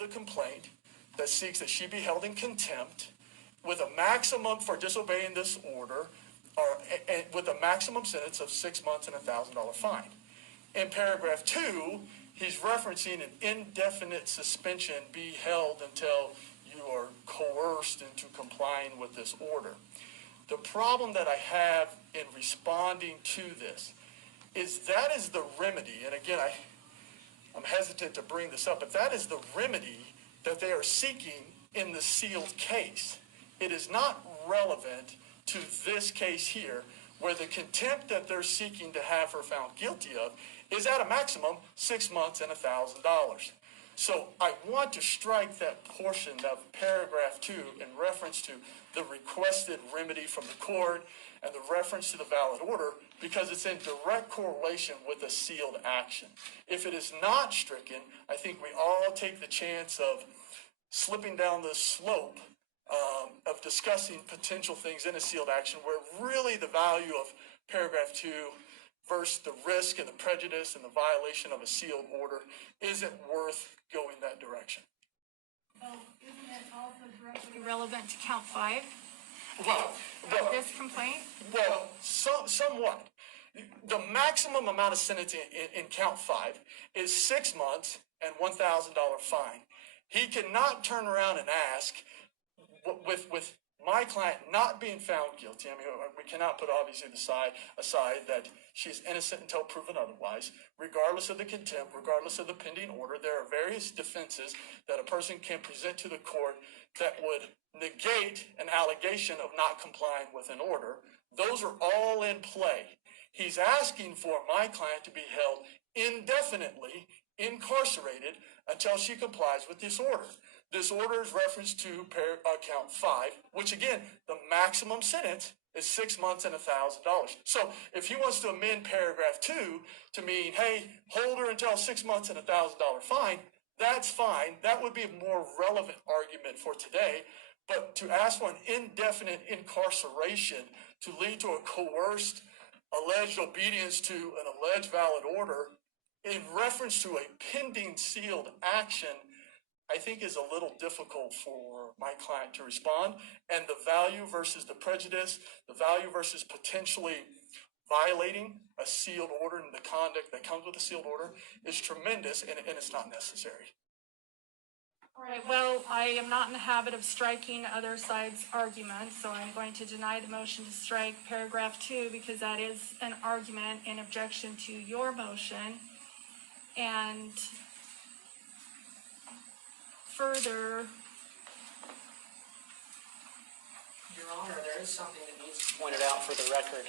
the complaint that seeks that she be held in contempt with a maximum for disobeying this order, and with a maximum sentence of 6 months and $1,000 fine. In paragraph 2, he's referencing an indefinite suspension be held until you are coerced into complying with this order. The problem that I have in responding to this is that is the remedy, and again, I'm hesitant to bring this up, but that is the remedy that they are seeking in the sealed case. It is not relevant to this case here, where the contempt that they're seeking to have her found guilty of is at a maximum 6 months and $1,000. So I want to strike that portion of paragraph 2 in reference to the requested remedy from the court and the reference to the valid order, because it's in direct correlation with a sealed action. If it is not stricken, I think we all take the chance of slipping down the slope of discussing potential things in a sealed action, where really the value of paragraph 2 versus the risk and the prejudice and the violation of a sealed order isn't worth going that direction. Well, isn't it also directly relevant to count 5? Well, This complaint? Well, somewhat. The maximum amount of sentence in count 5 is 6 months and $1,000 fine. He cannot turn around and ask, with my client not being found guilty, I mean, we cannot put obviously aside that she's innocent until proven otherwise, regardless of the contempt, regardless of the pending order. There are various defenses that a person can present to the court that would negate an allegation of not complying with an order. Those are all in play. He's asking for my client to be held indefinitely incarcerated until she complies with this order. This order is referenced to count 5, which again, the maximum sentence is 6 months and $1,000. So if he wants to amend paragraph 2 to mean, hey, hold her until 6 months and $1,000 fine, that's fine. That would be a more relevant argument for today. But to ask for an indefinite incarceration to lead to a coerced alleged obedience to an alleged valid order in reference to a pending sealed action, I think is a little difficult for my client to respond. And the value versus the prejudice, the value versus potentially violating a sealed order and the conduct that comes with a sealed order is tremendous, and it's not necessary. All right, well, I am not in the habit of striking other sides' arguments, so I'm going to deny the motion to strike paragraph 2 because that is an argument in objection to your motion. And further, Your Honor, there is something that needs to be pointed out for the record.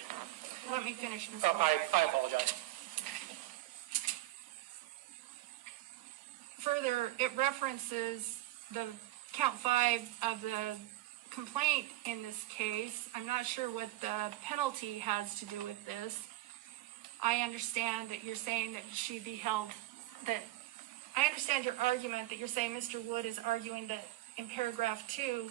let me finish, Mr. Oh, I apologize. Further, it references the count 5 of the complaint in this case. I'm not sure what the penalty has to do with this. I understand that you're saying that she be held, I understand your argument that you're saying Mr. Wood is arguing that in paragraph 2,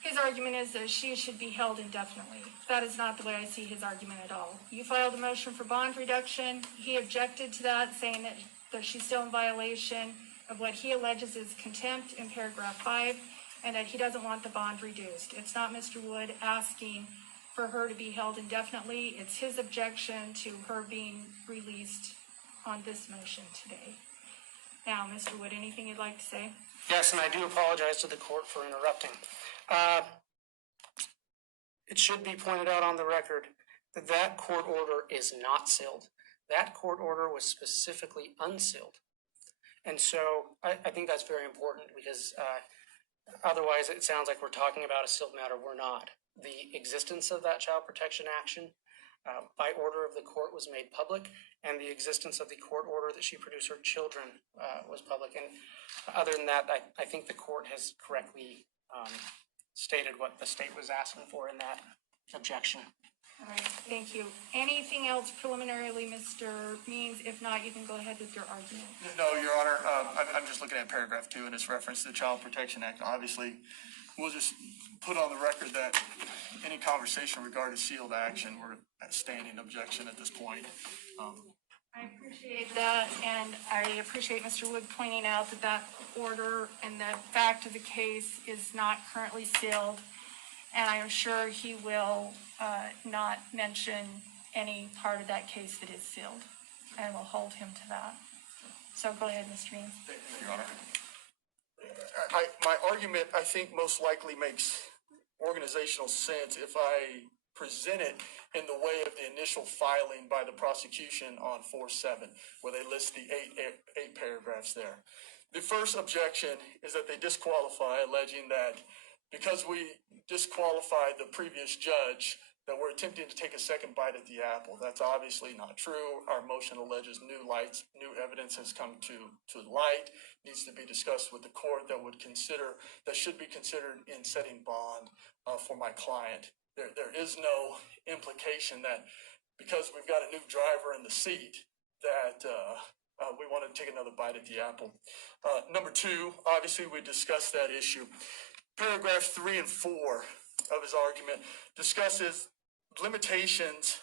his argument is that she should be held indefinitely. That is not the way I see his argument at all. You filed a motion for bond reduction. He objected to that, saying that she's still in violation of what he alleges is contempt in paragraph 5, and that he doesn't want the bond reduced. It's not Mr. Wood asking for her to be held indefinitely. It's his objection to her being released on this motion today. Now, Mr. Wood, anything you'd like to say? Yes, and I do apologize to the court for interrupting. It should be pointed out on the record that that court order is not sealed. That court order was specifically unsealed. And so I think that's very important because otherwise it sounds like we're talking about a sealed matter. We're not. The existence of that child protection action by order of the court was made public, and the existence of the court order that she produced her children was public. And other than that, I think the court has correctly stated what the state was asking for in that objection. All right, thank you. Anything else preliminarily, Mr. Means? If not, you can go ahead with your argument. No, Your Honor, I'm just looking at paragraph 2 and its reference to the Child Protection Act. Obviously, we'll just put on the record that any conversation regarding sealed action, we're at standing objection at this point. I appreciate that, and I appreciate Mr. Wood pointing out that that order and the fact of the case is not currently sealed. And I'm sure he will not mention any part of that case that is sealed, and will hold him to that. So go ahead, Mr. Means. Thank you, Your Honor. My argument, I think, most likely makes organizational sense if I present it in the way of the initial filing by the prosecution on 4-7, where they list the eight paragraphs there. The first objection is that they disqualify, alleging that because we disqualified the previous judge, that we're attempting to take a second bite at the apple. That's obviously not true. Our motion alleges new evidence has come to light, needs to be discussed with the court that should be considered in setting bond for my client. There is no implication that because we've got a new driver in the seat that we want to take another bite at the apple. Number two, obviously we discussed that issue. Paragraph 3 and 4 of his argument discusses limitations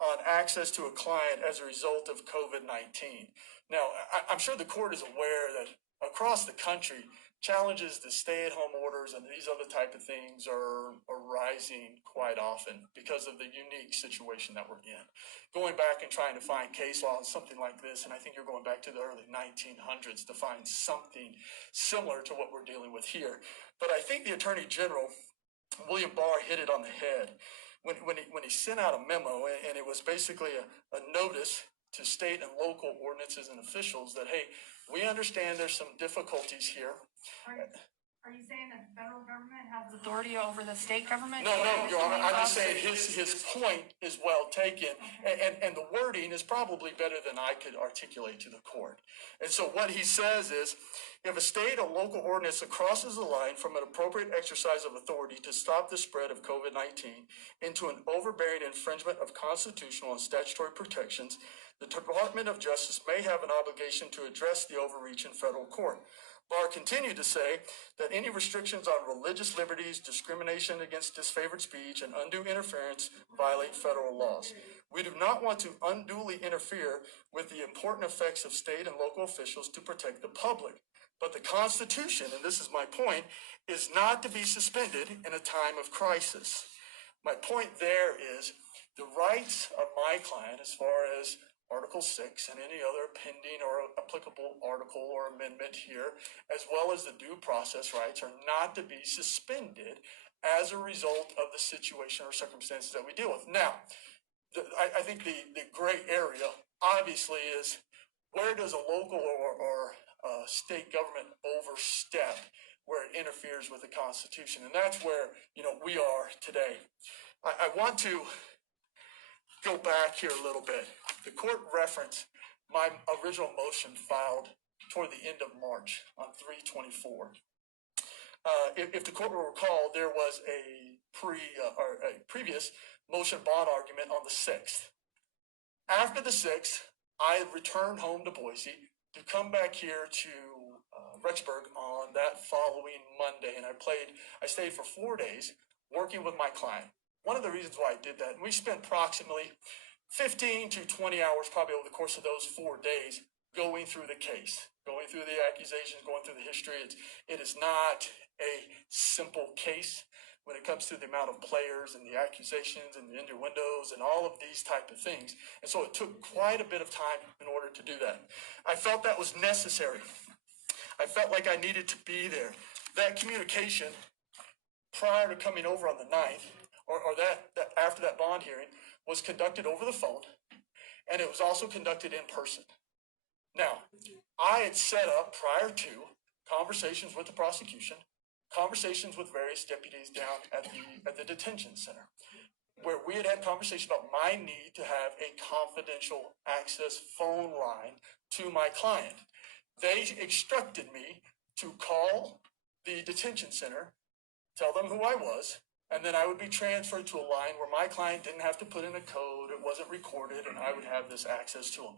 on access to a client as a result of COVID-19. Now, I'm sure the court is aware that across the country, challenges to stay-at-home orders and these other type of things are rising quite often because of the unique situation that we're in. Going back and trying to find case law on something like this, and I think you're going back to the early 1900s to find something similar to what we're dealing with here. But I think the Attorney General, William Barr, hit it on the head when he sent out a memo, and it was basically a notice to state and local ordinances and officials that, hey, we understand there's some difficulties here. Are you saying that the federal government has authority over the state government? No, Your Honor, I'm just saying his point is well taken, and the wording is probably better than I could articulate to the court. And so what he says is, if a state or local ordinance crosses the line from an appropriate exercise of authority to stop the spread of COVID-19 into an overbearing infringement of constitutional and statutory protections, the Department of Justice may have an obligation to address the overreach in federal court. Barr continued to say that any restrictions on religious liberties, discrimination against disfavored speech, and undue interference violate federal laws. We do not want to unduly interfere with the important effects of state and local officials to protect the public. But the Constitution, and this is my point, is not to be suspended in a time of crisis. My point there is the rights of my client, as far as Article 6 and any other pending or applicable article or amendment here, as well as the due process rights, are not to be suspended as a result of the situation or circumstances that we deal with. Now, I think the gray area obviously is, where does a local or state government overstep where it interferes with the Constitution? And that's where we are today. I want to go back here a little bit. The court referenced my original motion filed toward the end of March on 3/24. If the court will recall, there was a previous motion bond argument on the 6th. After the 6th, I returned home to Boise to come back here to Rexburg on that following Monday, and I stayed for 4 days working with my client. One of the reasons why I did that, and we spent approximately 15 to 20 hours probably over the course of those 4 days going through the case, going through the accusations, going through the history. It is not a simple case when it comes to the amount of players and the accusations and the innuendos and all of these type of things. And so it took quite a bit of time in order to do that. I felt that was necessary. I felt like I needed to be there. That communication prior to coming over on the 9th, or that after that bond hearing, was conducted over the phone, and it was also conducted in person. Now, I had set up prior to conversations with the prosecution, conversations with various deputies down at the detention center, where we had conversations about my need to have a confidential access phone line to my client. They instructed me to call the detention center, tell them who I was, and then I would be transferred to a line where my client didn't have to put in a code, it wasn't recorded, and I would have this access to them.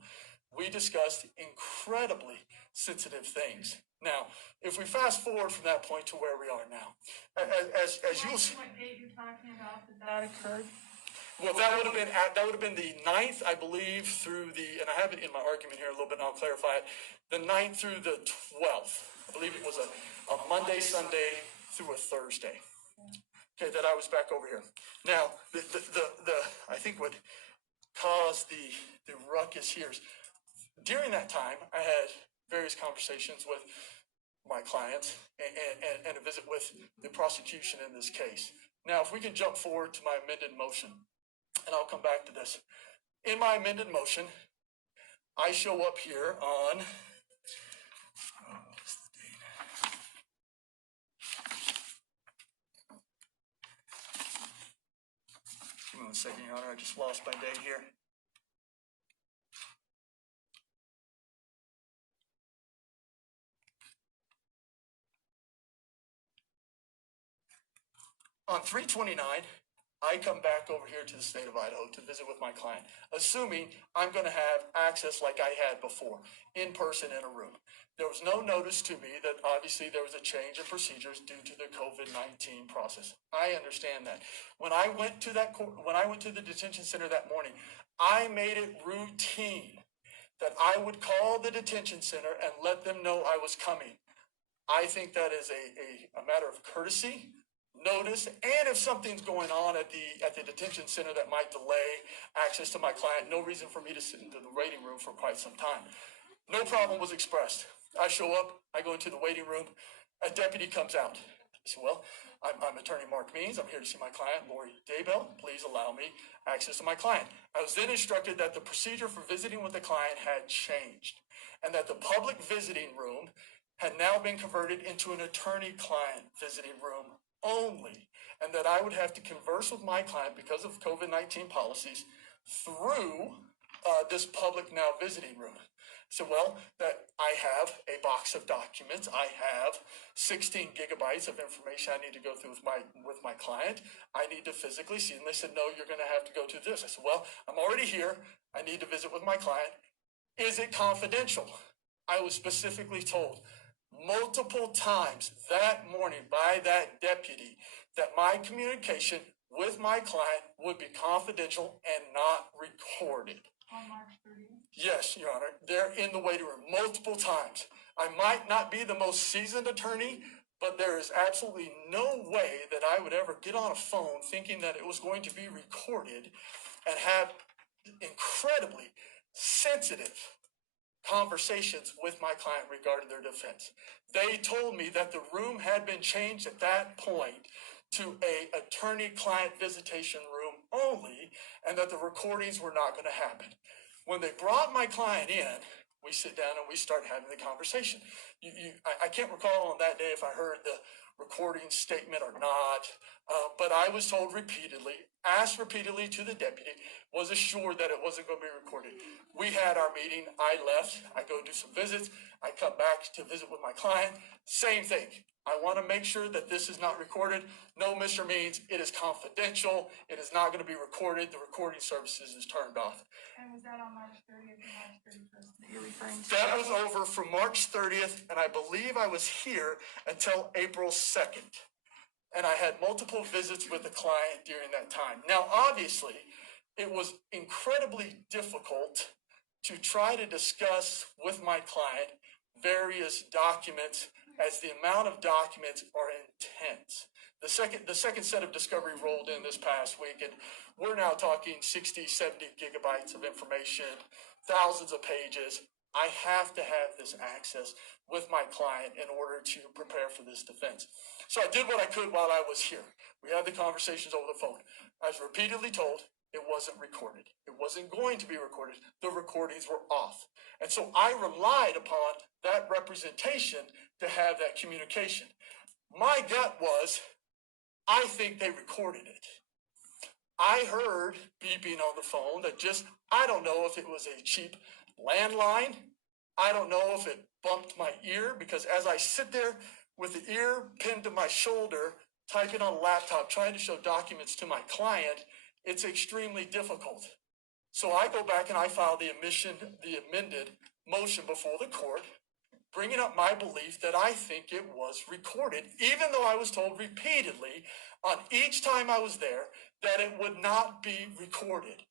We discussed incredibly sensitive things. Now, if we fast forward from that point to where we are now, as you'll see, what date you're talking about that occurred? Well, that would have been the 9th, I believe, through the, and I have it in my argument here a little bit, and I'll clarify it. The 9th through the 12th. I believe it was a Monday, Sunday through a Thursday. Okay, that I was back over here. Now, I think what caused the ruckus here is during that time, I had various conversations with my clients and a visit with the prosecution in this case. Now, if we can jump forward to my amended motion, and I'll come back to this. In my amended motion, I show up here on, give me 1 second, Your Honor, I just lost my date here. On 3/29, I come back over here to the state of Idaho to visit with my client, assuming I'm going to have access like I had before, in person in a room. There was no notice to me that obviously there was a change in procedures due to the COVID-19 process. I understand that. When I went to the detention center that morning, I made it routine that I would call the detention center and let them know I was coming. I think that is a matter of courtesy, notice, and if something's going on at the detention center that might delay access to my client, no reason for me to sit into the waiting room for quite some time. No problem was expressed. I show up, I go into the waiting room, a deputy comes out. I said, well, I'm attorney Mark Means, I'm here to see my client, Lori Daybell, please allow me access to my client. I was then instructed that the procedure for visiting with the client had changed, and that the public visiting room had now been converted into an attorney-client visiting room only, and that I would have to converse with my client because of COVID-19 policies through this public now visiting room. So, well, that I have a box of documents. I have 16 gigabytes of information I need to go through with my client. I need to physically see. And they said, no, you're going to have to go to this. I said, well, I'm already here. I need to visit with my client. Is it confidential? I was specifically told multiple times that morning by that deputy that my communication with my client would be confidential and not recorded. On March 30th? Yes, Your Honor. They're in the waiting room multiple times. I might not be the most seasoned attorney, but there is absolutely no way that I would ever get on a phone thinking that it was going to be recorded and have incredibly sensitive conversations with my client regarding their defense. They told me that the room had been changed at that point to a attorney-client visitation room only, and that the recordings were not going to happen. When they brought my client in, we sit down and we start having the conversation. I can't recall on that day if I heard the recording statement or not, but I was told repeatedly, asked repeatedly to the deputy, was assured that it wasn't going to be recorded. We had our meeting, I left, I go do some visits, I come back to visit with my client, same thing. I want to make sure that this is not recorded. No, Mr. Means, it is confidential. It is not going to be recorded. The recording services is turned off. And was that on March 30th or March 31st that you're referring to? That was over from March 30th, and I believe I was here until April 2nd. And I had multiple visits with the client during that time. Now, obviously, it was incredibly difficult to try to discuss with my client various documents, as the amount of documents are intense. The second set of discovery rolled in this past week, and we're now talking 60, 70 gigabytes of information, thousands of pages. I have to have this access with my client in order to prepare for this defense. So I did what I could while I was here. We had the conversations over the phone. I was repeatedly told it wasn't recorded. It wasn't going to be recorded. The recordings were off. And so I relied upon that representation to have that communication. My gut was, I think they recorded it. I heard beeping on the phone that I don't know if it was a cheap landline. I don't know if it bumped my ear, because as I sit there with the ear pinned to my shoulder, typing on a laptop, trying to show documents to my client, it's extremely difficult. So I go back and I file the amended motion before the court, bringing up my belief that I think it was recorded, even though I was told repeatedly on each time I was there that it would not be recorded.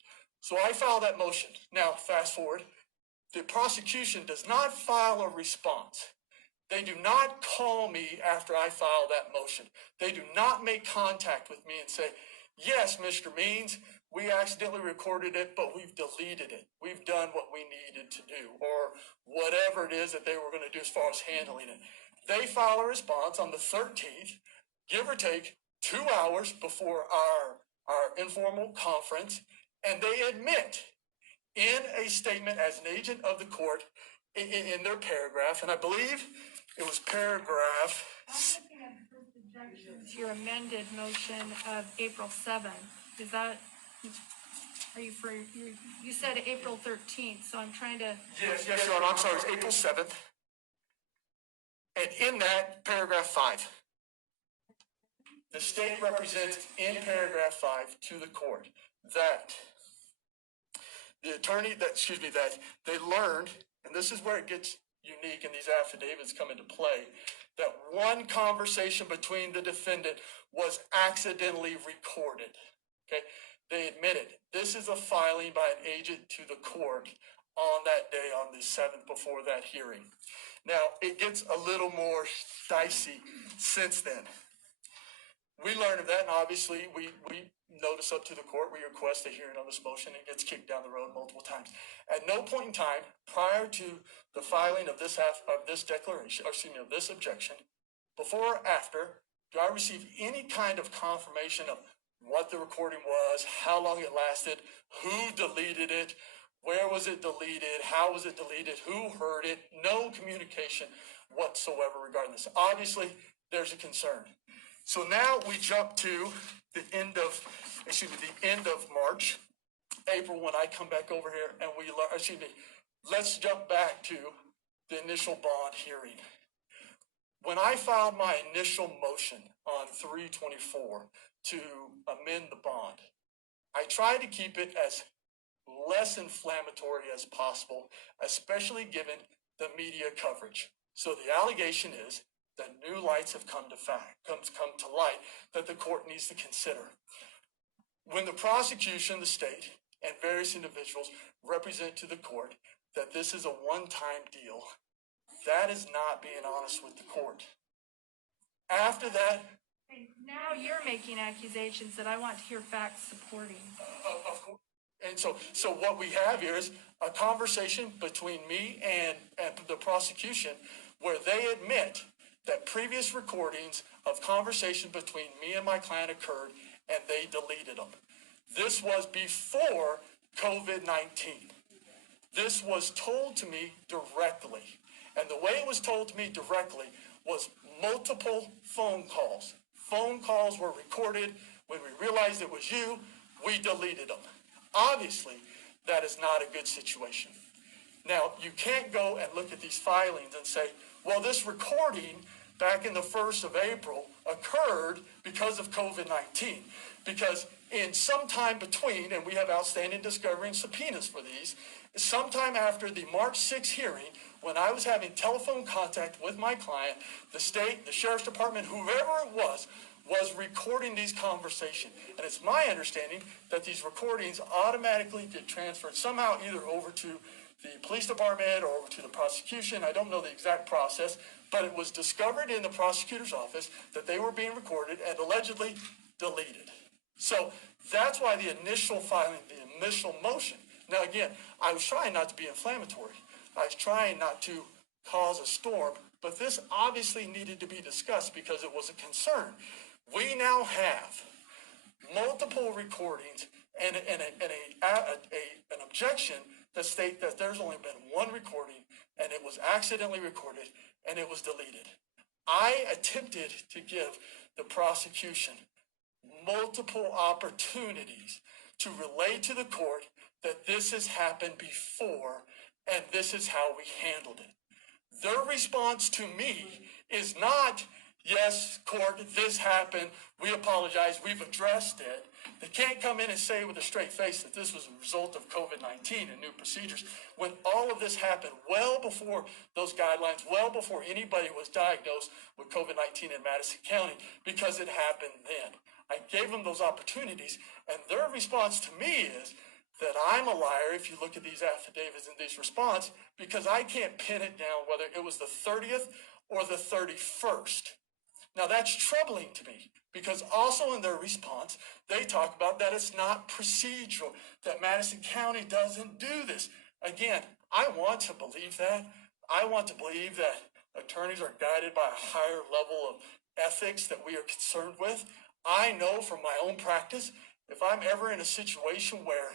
So I filed that motion. Now, fast forward, the prosecution does not file a response. They do not call me after I file that motion. They do not make contact with me and say, yes, Mr. Means, we accidentally recorded it, but we've deleted it. We've done what we needed to do, or whatever it is that they were going to do as far as handling it. They file a response on the 13th, give or take 2 hours before our informal conference, and they admit in a statement as an agent of the court in their paragraph, and I believe it was paragraph. Your amended motion of April 7th, is that, are you for, you said April 13th, so I'm trying to. Yes, Your Honor, I'm sorry, it's April 7th. And in that, paragraph 5, the state represents in paragraph 5 to the court that the attorney, that they learned, and this is where it gets unique and these affidavits come into play, that one conversation between the defendant was accidentally recorded. Okay, they admitted this is a filing by an agent to the court on that day, on the 7th before that hearing. Now, it gets a little more dicey since then. We learned of that, and obviously we notice up to the court, we request a hearing on this motion, and it gets kicked down the road multiple times. At no point in time prior to the filing of this declaration, or excuse me, of this objection, before or after, do I receive any kind of confirmation of what the recording was, how long it lasted, who deleted it, where was it deleted, how was it deleted, who heard it? No communication whatsoever regarding this. Obviously, there's a concern. So now we jump to the end of March, April, when I come back over here and let's jump back to the initial bond hearing. When I filed my initial motion on 3/24 to amend the bond, I tried to keep it as less inflammatory as possible, especially given the media coverage. So the allegation is that new lights have come to light that the court needs to consider. When the prosecution, the state, and various individuals represent to the court that this is a one-time deal, that is not being honest with the court. After that, Now you're making accusations that I want to hear facts supporting. of course. And so what we have here is a conversation between me and the prosecution where they admit that previous recordings of conversation between me and my client occurred and they deleted them. This was before COVID-19. This was told to me directly. And the way it was told to me directly was multiple phone calls. Phone calls were recorded. When we realized it was you, we deleted them. Obviously, that is not a good situation. Now, you can't go and look at these filings and say, well, this recording back in the 1st of April occurred because of COVID-19. Because in some time between, and we have outstanding discovery and subpoenas for these, sometime after the March 6th hearing, when I was having telephone contact with my client, the state, the sheriff's department, whoever it was recording these conversations. And it's my understanding that these recordings automatically get transferred somehow either over to the police department or over to the prosecution. I don't know the exact process, but it was discovered in the prosecutor's office that they were being recorded and allegedly deleted. So that's why the initial filing, the initial motion. Now again, I was trying not to be inflammatory. I was trying not to cause a storm, but this obviously needed to be discussed because it was a concern. We now have multiple recordings and an objection that state that there's only been one recording and it was accidentally recorded and it was deleted. I attempted to give the prosecution multiple opportunities to relay to the court that this has happened before and this is how we handled it. Their response to me is not, yes, court, this happened, we apologize, we've addressed it. They can't come in and say with a straight face that this was a result of COVID-19 and new procedures when all of this happened well before those guidelines, well before anybody was diagnosed with COVID-19 in Madison County, because it happened then. I gave them those opportunities, and their response to me is that I'm a liar if you look at these affidavits and these response, because I can't pin it down whether it was the 30th or the 31st. Now that's troubling to me, because also in their response, they talk about that it's not procedural, that Madison County doesn't do this. Again, I want to believe that. I want to believe that attorneys are guided by a higher level of ethics that we are concerned with. I know from my own practice, if I'm ever in a situation where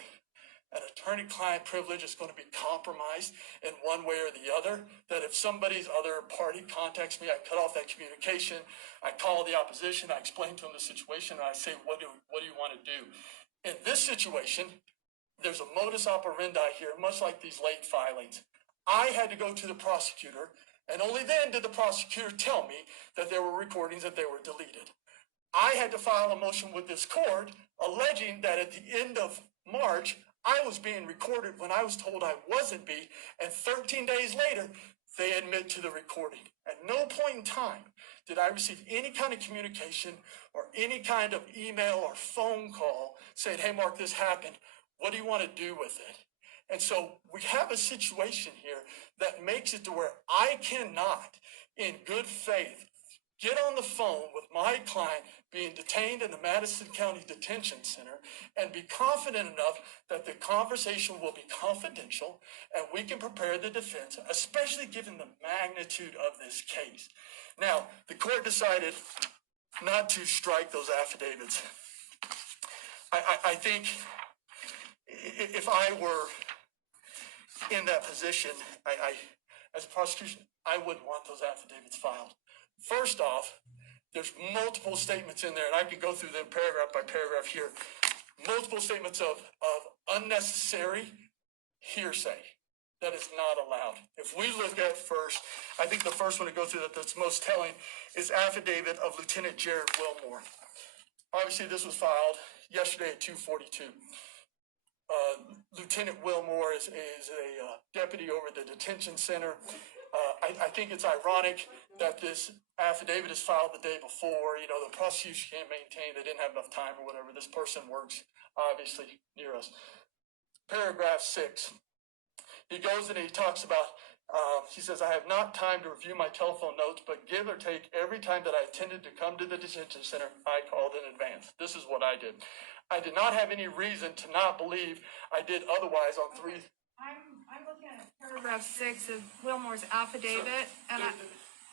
an attorney-client privilege is going to be compromised in one way or the other, that if somebody's other party contacts me, I cut off that communication, I call the opposition, I explain to them the situation, and I say, what do you want to do? In this situation, there's a modus operandi here, much like these late filings. I had to go to the prosecutor, and only then did the prosecutor tell me that there were recordings that they were deleted. I had to file a motion with this court alleging that at the end of March, I was being recorded when I was told I wasn't be, and 13 days later, they admit to the recording. At no point in time did I receive any kind of communication or any kind of email or phone call saying, hey, Mark, this happened. What do you want to do with it? And so we have a situation here that makes it to where I cannot, in good faith, get on the phone with my client being detained in the Madison County Detention Center and be confident enough that the conversation will be confidential and we can prepare the defense, especially given the magnitude of this case. Now, the court decided not to strike those affidavits. I think if I were in that position, as a prosecution, I wouldn't want those affidavits filed. First off, there's multiple statements in there, and I could go through them paragraph by paragraph here. Multiple statements of unnecessary hearsay that is not allowed. If we look at first, I think the first one to go through that's most telling is affidavit of Lieutenant Jared Wilmore. Obviously, this was filed yesterday at 2:42. Lieutenant Wilmore is a deputy over the detention center. I think it's ironic that this affidavit is filed the day before. You know, the prosecution can't maintain they didn't have enough time or whatever. This person works, obviously, near us. Paragraph 6. He goes and he talks about, he says, I have not time to review my telephone notes, but give or take every time that I intended to come to the detention center, I called in advance. This is what I did. I did not have any reason to not believe I did otherwise on 3. I'm looking at paragraph 6 of Wilmore's affidavit, and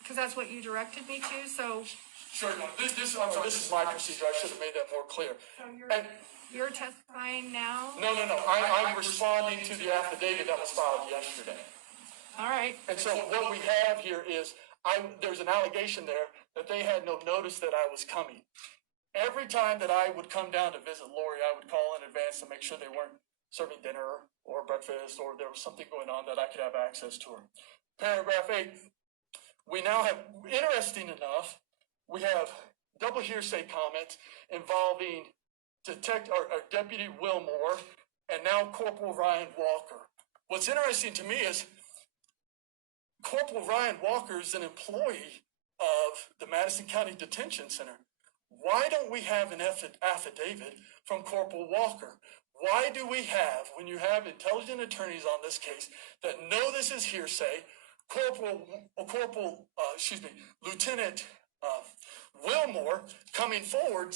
because that's what you directed me to, so. Sure, no, this is my procedure. I should have made that more clear. So And, you're testifying now? no. I'm responding to the affidavit that was filed yesterday. All right. And so what we have here is, there's an allegation there that they had no notice that I was coming. Every time that I would come down to visit Lori, I would call in advance to make sure they weren't serving dinner or breakfast or there was something going on that I could have access to her. Paragraph 8, we now have, interesting enough, we have double hearsay comments involving Deputy Wilmore and now Corporal Ryan Walker. What's interesting to me is Corporal Ryan Walker is an employee of the Madison County Detention Center. Why don't we have an affidavit from Corporal Walker? Why do we have, when you have intelligent attorneys on this case that know this is hearsay, Lieutenant Wilmore coming forward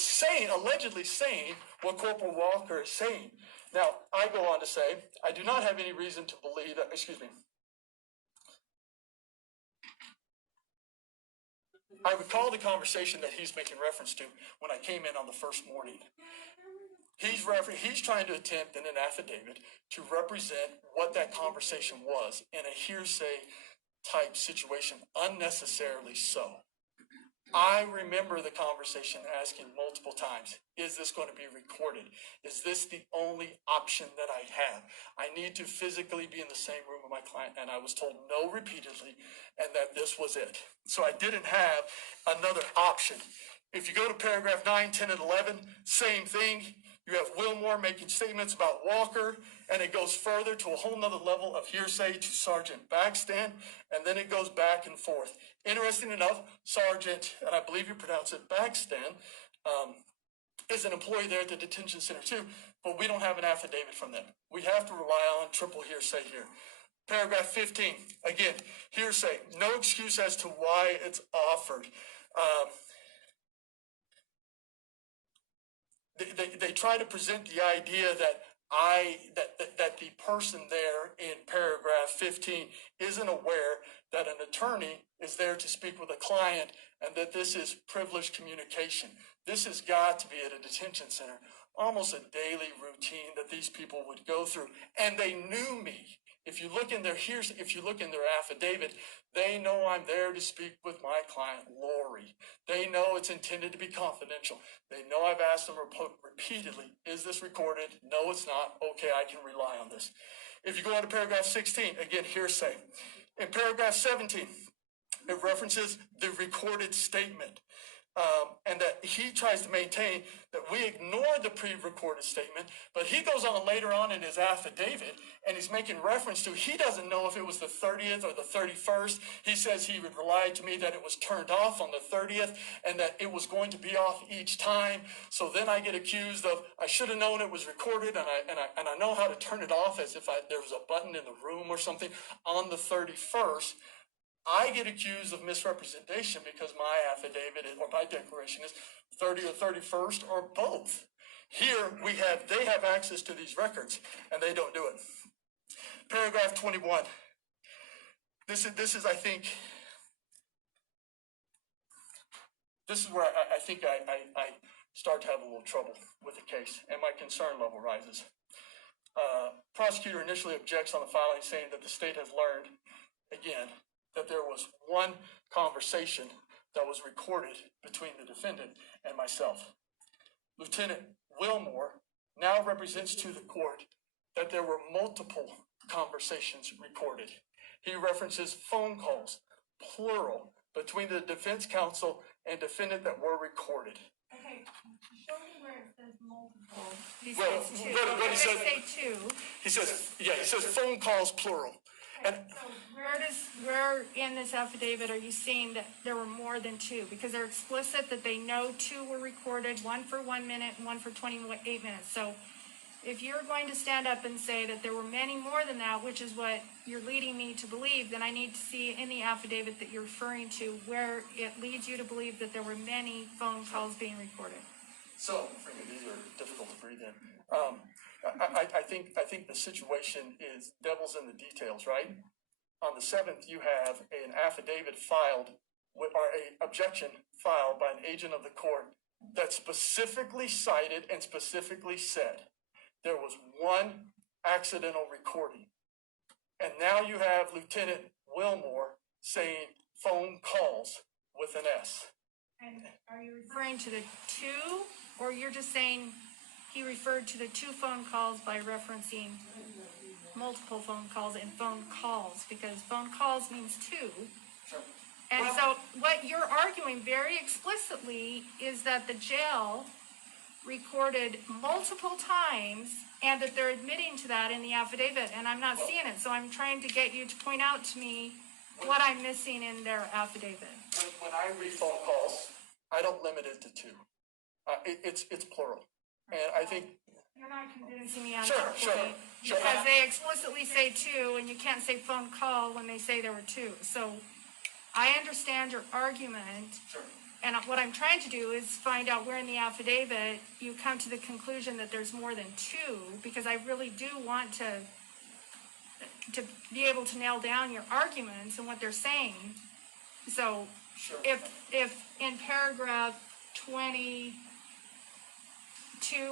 allegedly saying what Corporal Walker is saying? Now, I go on to say, I do not have any reason to believe that, I recall the conversation that he's making reference to when I came in on the first morning. He's trying to attempt in an affidavit to represent what that conversation was in a hearsay type situation, unnecessarily so. I remember the conversation asking multiple times, is this going to be recorded? Is this the only option that I have? I need to physically be in the same room with my client, and I was told no repeatedly, and that this was it. So I didn't have another option. If you go to paragraph 9, 10, and 11, same thing. You have Wilmore making statements about Walker, and it goes further to a whole nother level of hearsay to Sergeant Backstan, and then it goes back and forth. Interesting enough, Sergeant, and I believe you pronounce it Backstan, is an employee there at the detention center too, but we don't have an affidavit from them. We have to rely on triple hearsay here. Paragraph 15, again, hearsay, no excuse as to why it's offered. They try to present the idea that that the person there in paragraph 15 isn't aware that an attorney is there to speak with a client and that this is privileged communication. This has got to be at a detention center, almost a daily routine that these people would go through. And they knew me. If you look in their affidavit, they know I'm there to speak with my client, Lori. They know it's intended to be confidential. They know I've asked them repeatedly, is this recorded? No, it's not. Okay, I can rely on this. If you go on to paragraph 16, again, hearsay. In paragraph 17, it references the recorded statement. And that he tries to maintain that we ignore the pre-recorded statement, but he goes on later on in his affidavit and he's making reference to, he doesn't know if it was the 30th or the 31st. He says he would rely to me that it was turned off on the 30th and that it was going to be off each time. So then I get accused of, I should have known it was recorded and I know how to turn it off as if there was a button in the room or something on the 31st. I get accused of misrepresentation because my affidavit or my declaration is 30 or 31st or both. Here they have access to these records and they don't do it. Paragraph 21. This is I think, this is where I think I start to have a little trouble with the case and my concern level rises. Prosecutor initially objects on the filing saying that the state has learned, again, that there was one conversation that was recorded between the defendant and myself. Lieutenant Wilmore now represents to the court that there were multiple conversations recorded. He references phone calls, plural, between the defense counsel and defendant that were recorded. Okay, show me where it says multiple. He Well, says two. what he said- Say two. He says phone calls, plural. And So where in this affidavit are you seeing that there were more than two? Because they're explicit that they know two were recorded, one for 1 minute and one for 28 minutes. So if you're going to stand up and say that there were many more than that, which is what you're leading me to believe, then I need to see in the affidavit that you're referring to where it leads you to believe that there were many phone calls being recorded. so, these are difficult to breathe in. I think the situation is devil's in the details, right? On the 7th, you have an affidavit filed or a objection filed by an agent of the court that specifically cited and specifically said there was one accidental recording. And now you have Lieutenant Wilmore saying phone calls with an S. And are you referring to the two, or you're just saying he referred to the two phone calls by referencing multiple phone calls and phone calls, because phone calls means two. Sure. And so what you're arguing very explicitly is that the jail recorded multiple times and that they're admitting to that in the affidavit, and I'm not seeing it. So I'm trying to get you to point out to me what I'm missing in their affidavit. When I read phone calls, I don't limit it to two. It's plural. And I think You're not convincing me on Sure, that sure, point. sure. Because they explicitly say two, and you can't say phone call when they say there were two. So I understand your argument. Sure. And what I'm trying to do is find out where in the affidavit you come to the conclusion that there's more than two, because I really do want to be able to nail down your arguments and what they're saying. So Sure. if in paragraph 22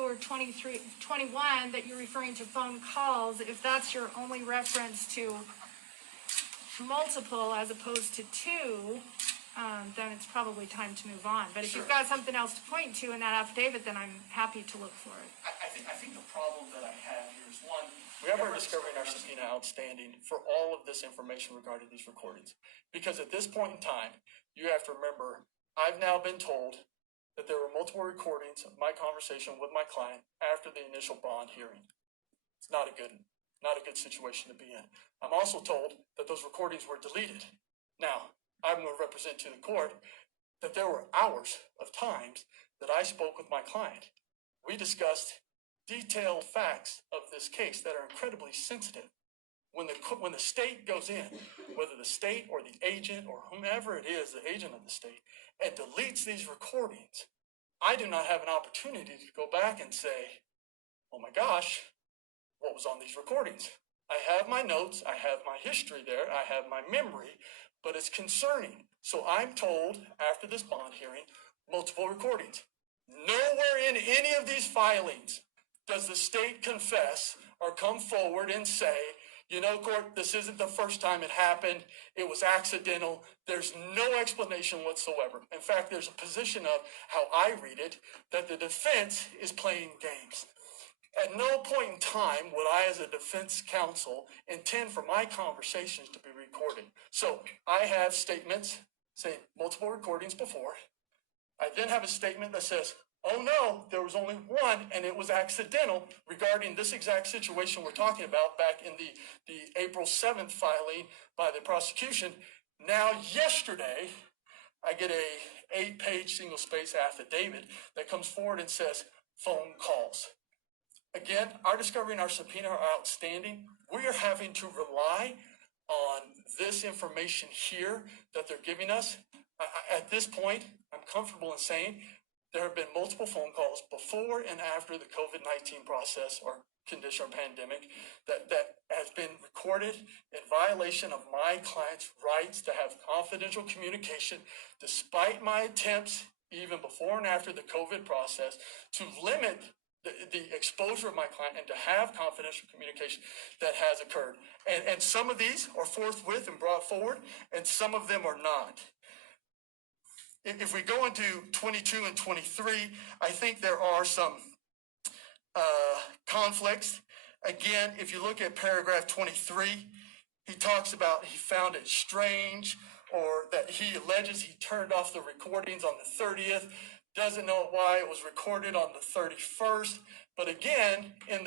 or 23, 21 that you're referring to phone calls, if that's your only reference to multiple as opposed to two, then it's probably time to move on. But if you've got something else to point to in that affidavit, then I'm happy to look for it. I think the problem that I have here is, one, we have our discovery and our subpoena outstanding for all of this information regarding these recordings. Because at this point in time, you have to remember, I've now been told that there were multiple recordings of my conversation with my client after the initial bond hearing. It's not a good situation to be in. I'm also told that those recordings were deleted. Now, I'm going to represent to the court that there were hours of times that I spoke with my client we discussed detailed facts of this case that are incredibly sensitive. When the state goes in, whether the state or the agent or whomever it is, the agent of the state, and deletes these recordings, I do not have an opportunity to go back and say, oh my gosh, what was on these recordings? I have my notes, I have my history there, I have my memory, but it's concerning. So I'm told after this bond hearing, multiple recordings. Nowhere in any of these filings does the state confess or come forward and say, you know, court, this isn't the first time it happened. It was accidental. There's no explanation whatsoever. In fact, there's a position of how I read it that the defense is playing games. At no point in time would I, as a defense counsel, intend for my conversations to be recorded. So I have statements saying multiple recordings before. I then have a statement that says, oh no, there was only one and it was accidental regarding this exact situation we're talking about back in the April 7th filing by the prosecution. Now, yesterday, I get a 8-page single-space affidavit that comes forward and says phone calls. Again, our discovery and our subpoena are outstanding. We are having to rely on this information here that they're giving us. At this point, I'm comfortable in saying there have been multiple phone calls before and after the COVID-19 process or condition or pandemic that has been recorded in violation of my client's rights to have confidential communication, despite my attempts, even before and after the COVID process, to limit the exposure of my client and to have confidential communication that has occurred. And some of these are forthwith and brought forward, and some of them are not. If we go into 22 and 23, I think there are some conflicts. Again, if you look at paragraph 23, he talks about he found it strange, or that he alleges he turned off the recordings on the 30th, doesn't know why it was recorded on the 31st. But again, in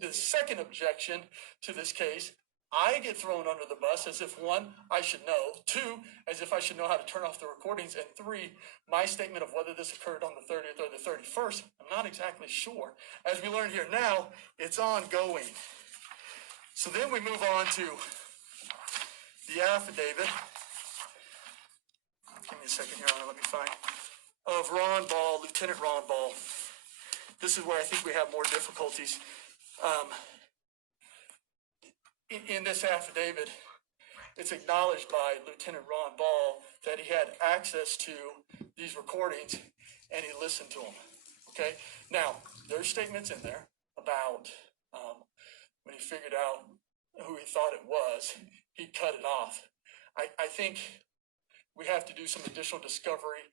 the second objection to this case, I get thrown under the bus as if, one, I should know, two, as if I should know how to turn off the recordings, and three, my statement of whether this occurred on the 30th or the 31st, I'm not exactly sure. As we learn here now, it's ongoing. So then we move on to the affidavit. Give me a second here, let me find. Of Ron Ball, Lieutenant Ron Ball. This is where I think we have more difficulties. In this affidavit, it's acknowledged by Lieutenant Ron Ball that he had access to these recordings and he listened to them. Okay? Now, there's statements in there about when he figured out who he thought it was, he cut it off. I think we have to do some additional discovery,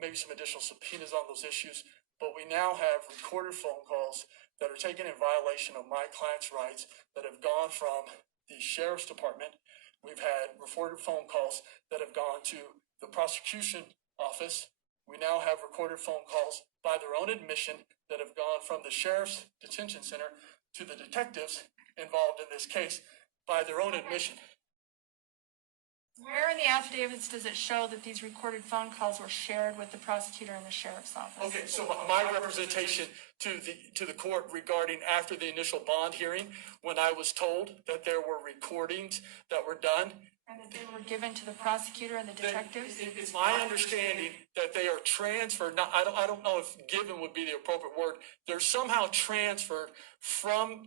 maybe some additional subpoenas on those issues, but we now have recorded phone calls that are taken in violation of my client's rights that have gone from the sheriff's department. We've had recorded phone calls that have gone to the prosecution office. We now have recorded phone calls by their own admission that have gone from the sheriff's detention center to the detectives involved in this case by their own admission. Where in the affidavits does it show that these recorded phone calls were shared with the prosecutor and the sheriff's office? Okay, so my representation to the court regarding after the initial bond hearing, when I was told that there were recordings that were done. And that they were given to the prosecutor and the detectives? It's my understanding that they are transferred. Now, I don't know if given would be the appropriate word. They're somehow transferred from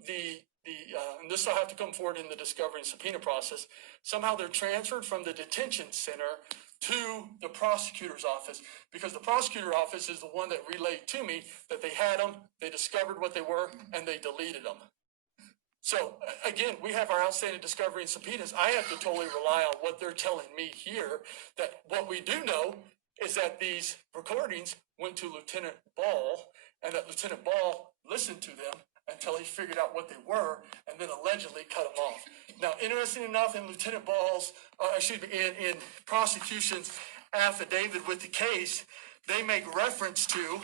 and this will have to come forward in the discovery and subpoena process. Somehow they're transferred from the detention center to the prosecutor's office, because the prosecutor's office is the one that relayed to me that they had them, they discovered what they were, and they deleted them. So again, we have our outstanding discovery and subpoenas. I have to totally rely on what they're telling me here. That what we do know is that these recordings went to Lieutenant Ball, and that Lieutenant Ball listened to them until he figured out what they were, and then allegedly cut them off. Now, interesting enough, in Lieutenant Ball's, in prosecution's affidavit with the case, they make reference to,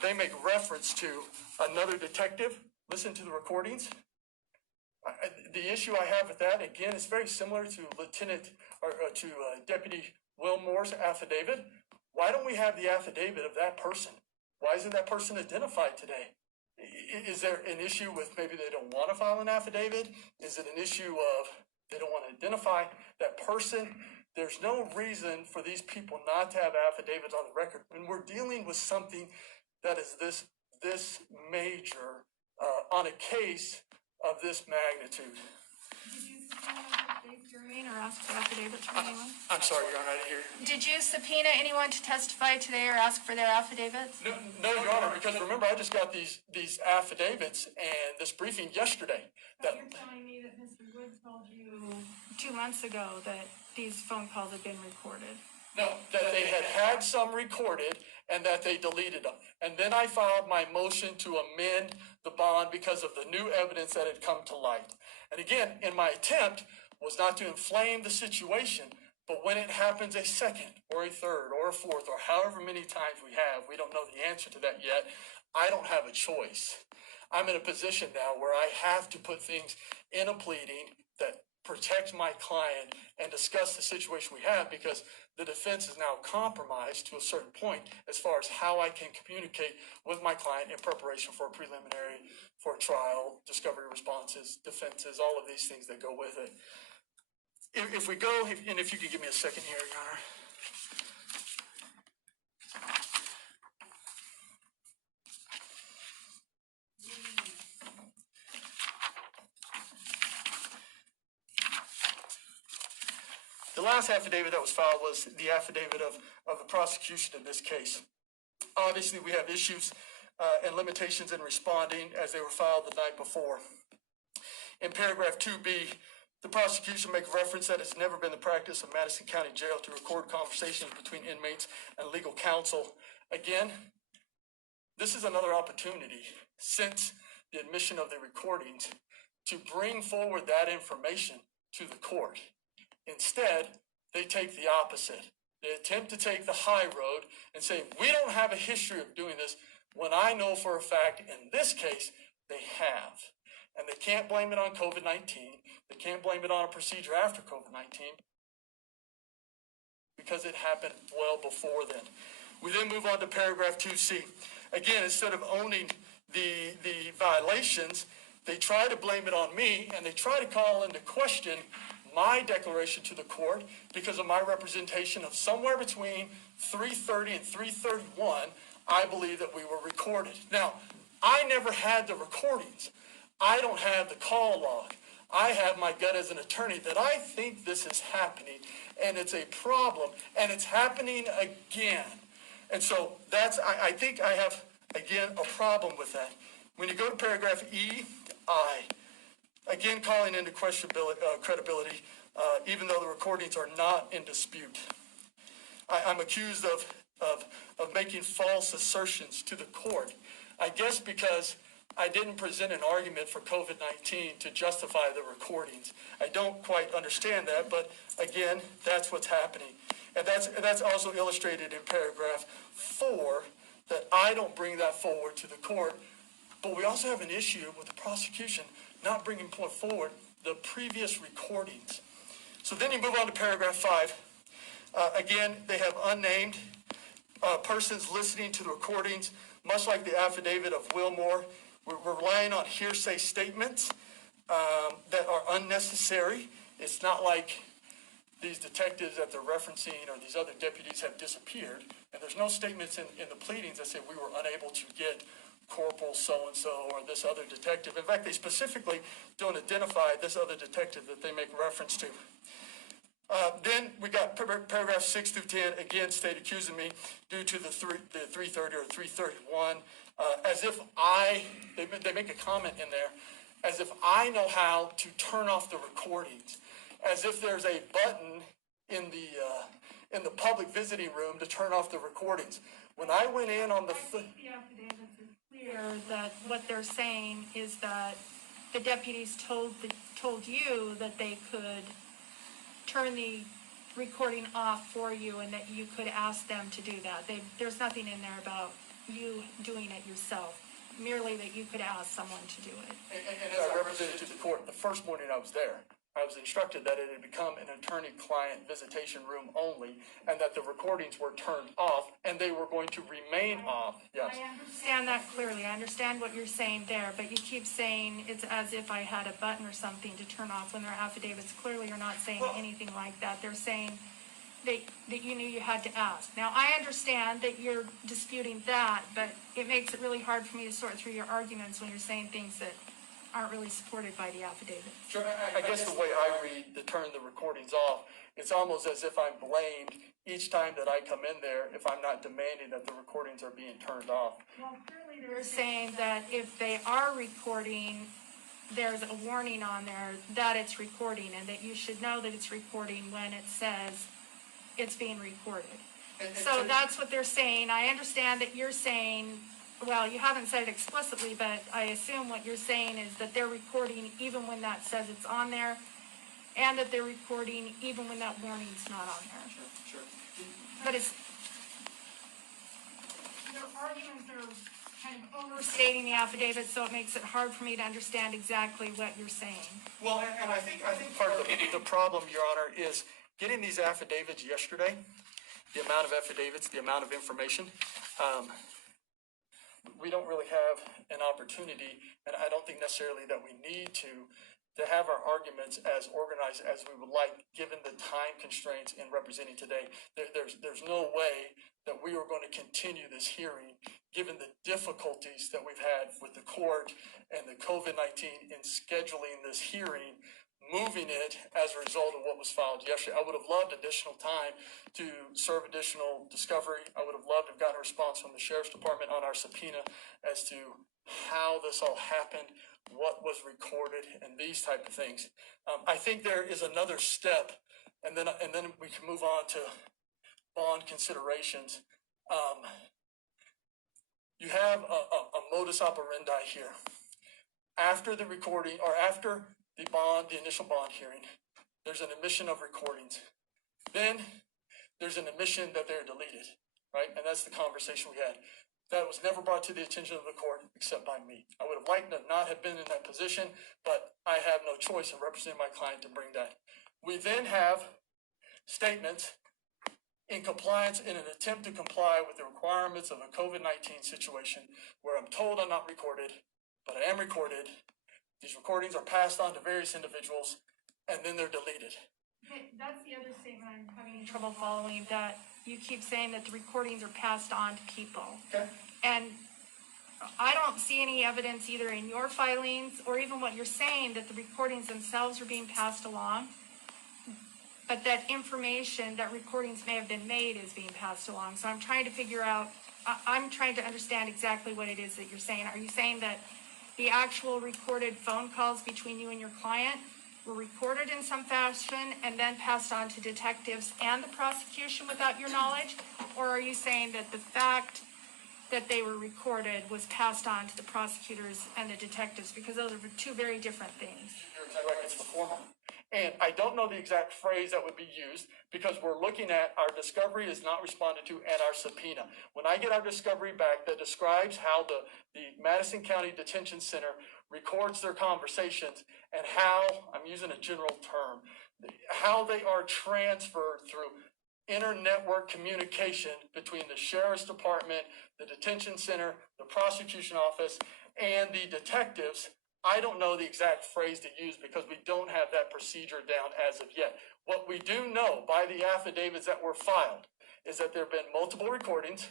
they make reference to another detective. Listen to the recordings. The issue I have with that, again, is very similar to Deputy Wilmore's affidavit. Why don't we have the affidavit of that person? Why isn't that person identified today? Is there an issue with maybe they don't want to file an affidavit? Is it an issue of they don't want to identify that person? There's no reason for these people not to have affidavits on the record when we're dealing with something that is this major on a case of this magnitude. Did you subpoena today's hearing or ask for affidavits from anyone? I'm sorry, Your Honor, I didn't hear you. Did you subpoena anyone to testify today or ask for their affidavits? No, Your Honor, because remember, I just got these affidavits and this briefing yesterday. But you're telling me that Mr. Wood told you 2 months ago that these phone calls had been recorded. No, that they had some recorded and that they deleted them. And then I filed my motion to amend the bond because of the new evidence that had come to light. And again, in my attempt was not to inflame the situation, but when it happens a second or a third or a fourth or however many times we have, we don't know the answer to that yet, I don't have a choice. I'm in a position now where I have to put things in a pleading that protects my client and discuss the situation we have, because the defense is now compromised to a certain point as far as how I can communicate with my client in preparation for a preliminary, for a trial, discovery responses, defenses, all of these things that go with it. If we go, and if you could give me a second here, Your Honor. The last affidavit that was filed was the affidavit of the prosecution in this case. Obviously, we have issues and limitations in responding as they were filed the night before. In paragraph 2B, the prosecution makes reference that it's never been the practice of Madison County Jail to record conversations between inmates and legal counsel. Again, this is another opportunity since the admission of the recordings to bring forward that information to the court. Instead, they take the opposite. They attempt to take the high road and say, we don't have a history of doing this, when I know for a fact in this case they have. And they can't blame it on COVID-19. They can't blame it on a procedure after COVID-19 because it happened well before then. We then move on to paragraph 2C. Again, instead of owning the violations, they try to blame it on me, and they try to call into question my declaration to the court because of my representation of somewhere between 3:30 and 3:31, I believe that we were recorded. Now, I never had the recordings. I don't have the call log. I have my gut as an attorney that I think this is happening, and it's a problem, and it's happening again. And so I think I have, again, a problem with that. When you go to paragraph EI, again, calling into credibility, even though the recordings are not in dispute. I'm accused of making false assertions to the court. I guess because I didn't present an argument for COVID-19 to justify the recordings. I don't quite understand that, but again, that's what's happening. And that's also illustrated in paragraph 4, that I don't bring that forward to the court. But we also have an issue with the prosecution not bringing forward the previous recordings. So then you move on to paragraph 5. Again, they have unnamed persons listening to the recordings, much like the affidavit of Wilmore. We're relying on hearsay statements that are unnecessary. It's not like these detectives that they're referencing or these other deputies have disappeared. And there's no statements in the pleadings that say we were unable to get Corporal so-and-so or this other detective. In fact, they specifically don't identify this other detective that they make reference to. Then we got paragraph 6 through 10, again, state accusing me due to the 330 or 331, as if they make a comment in there, as if I know how to turn off the recordings, as if there's a button in the public visiting room to turn off the recordings. When I went in on the... I think the affidavits are clear that what they're saying is that the deputies told you that they could turn the recording off for you and that you could ask them to do that. There's nothing in there about you doing it yourself, merely that you could ask someone to do it. And as I represented to the court the first morning I was there, I was instructed that it had become an attorney-client visitation room only, and that the recordings were turned off, and they were going to remain off. Yes. I understand that clearly. I understand what you're saying there, but you keep saying it's as if I had a button or something to turn off when their affidavits clearly are not saying anything like that. They're saying that you knew you had to ask. Now, I understand that you're disputing that, but it makes it really hard for me to sort through your arguments when you're saying things that aren't really supported by the affidavit. Sure. I guess the way I read the turn the recordings off, it's almost as if I'm blamed each time that I come in there if I'm not demanding that the recordings are being turned off. Well, clearly they're saying that if they are recording, there's a warning on there that it's recording and that you should know that it's recording when it says it's being recorded. So that's what they're saying. I understand that you're saying, well, you haven't said it explicitly, but I assume what you're saying is that they're recording even when that says it's on there, and that they're recording even when that warning's not on there. Sure. But it's, your arguments are kind of overstating the affidavit, so it makes it hard for me to understand exactly what you're saying. Well, and I think part of the problem, Your Honor, is getting these affidavits yesterday, the amount of affidavits, the amount of information. We don't really have an opportunity, and I don't think necessarily that we need to have our arguments as organized as we would like, given the time constraints in representing today. There's no way that we are going to continue this hearing, given the difficulties that we've had with the court and the COVID-19 in scheduling this hearing, moving it as a result of what was filed yesterday. I would have loved additional time to serve additional discovery. I would have loved to have gotten a response from the Sheriff's Department on our subpoena as to how this all happened, what was recorded, and these type of things. I think there is another step, and then we can move on to bond considerations. You have a modus operandi here. After the recording, or after the initial bond hearing, there's an admission of recordings. Then there's an admission that they're deleted, right? And that's the conversation we had. That was never brought to the attention of the court except by me. I would have liked to not have been in that position, but I have no choice in representing my client to bring that. We then have statements in compliance, in an attempt to comply with the requirements of a COVID-19 situation where I'm told I'm not recorded, but I am recorded. These recordings are passed on to various individuals, and then they're deleted. Okay, that's the other statement I'm having trouble following, that you keep saying that the recordings are passed on to people. Okay. And I don't see any evidence either in your filings or even what you're saying that the recordings themselves are being passed along, but that information, that recordings may have been made, is being passed along. So I'm trying to figure out, I'm trying to understand exactly what it is that you're saying. Are you saying that the actual recorded phone calls between you and your client were recorded in some fashion and then passed on to detectives and the prosecution without your knowledge? Or are you saying that the fact that they were recorded was passed on to the prosecutors and the detectives? Because those are two very different things. You're exactly right. It's the former. And I don't know the exact phrase that would be used because we're looking at our discovery is not responded to and our subpoena. When I get our discovery back that describes how the Madison County Detention Center records their conversations and how, I'm using a general term, how they are transferred through inter-network communication between the Sheriff's Department, the detention center, the prosecution office, and the detectives, I don't know the exact phrase to use because we don't have that procedure down as of yet. What we do know by the affidavits that were filed is that there have been multiple recordings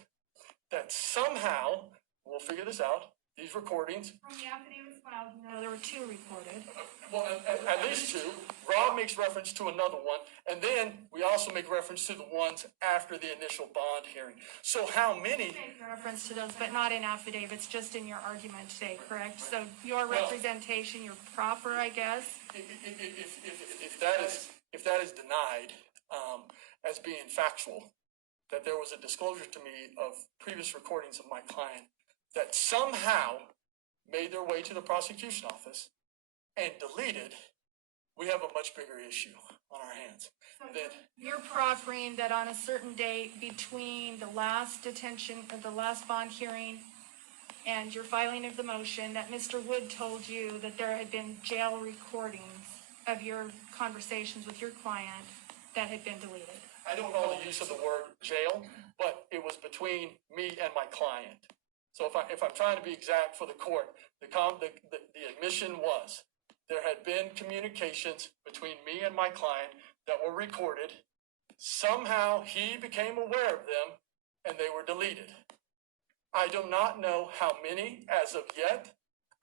that somehow, we'll figure this out, these recordings. From the affidavits filed, you know, there were two recorded. Well, at least two. Rob makes reference to another one, and then we also make reference to the ones after the initial bond hearing. So how many? Make reference to those, but not in affidavits, just in your argument today, correct? So your representation, your proper, I guess. If that is denied as being factual, that there was a disclosure to me of previous recordings of my client that somehow made their way to the prosecution office and deleted, we have a much bigger issue on our hands. You're proffering that on a certain date between the last detention, or the last bond hearing and your filing of the motion, that Mr. Wood told you that there had been jail recordings of your conversations with your client that had been deleted? I don't know the use of the word jail, but it was between me and my client. So if I'm trying to be exact for the court, the admission was there had been communications between me and my client that were recorded. Somehow he became aware of them and they were deleted. I do not know how many as of yet.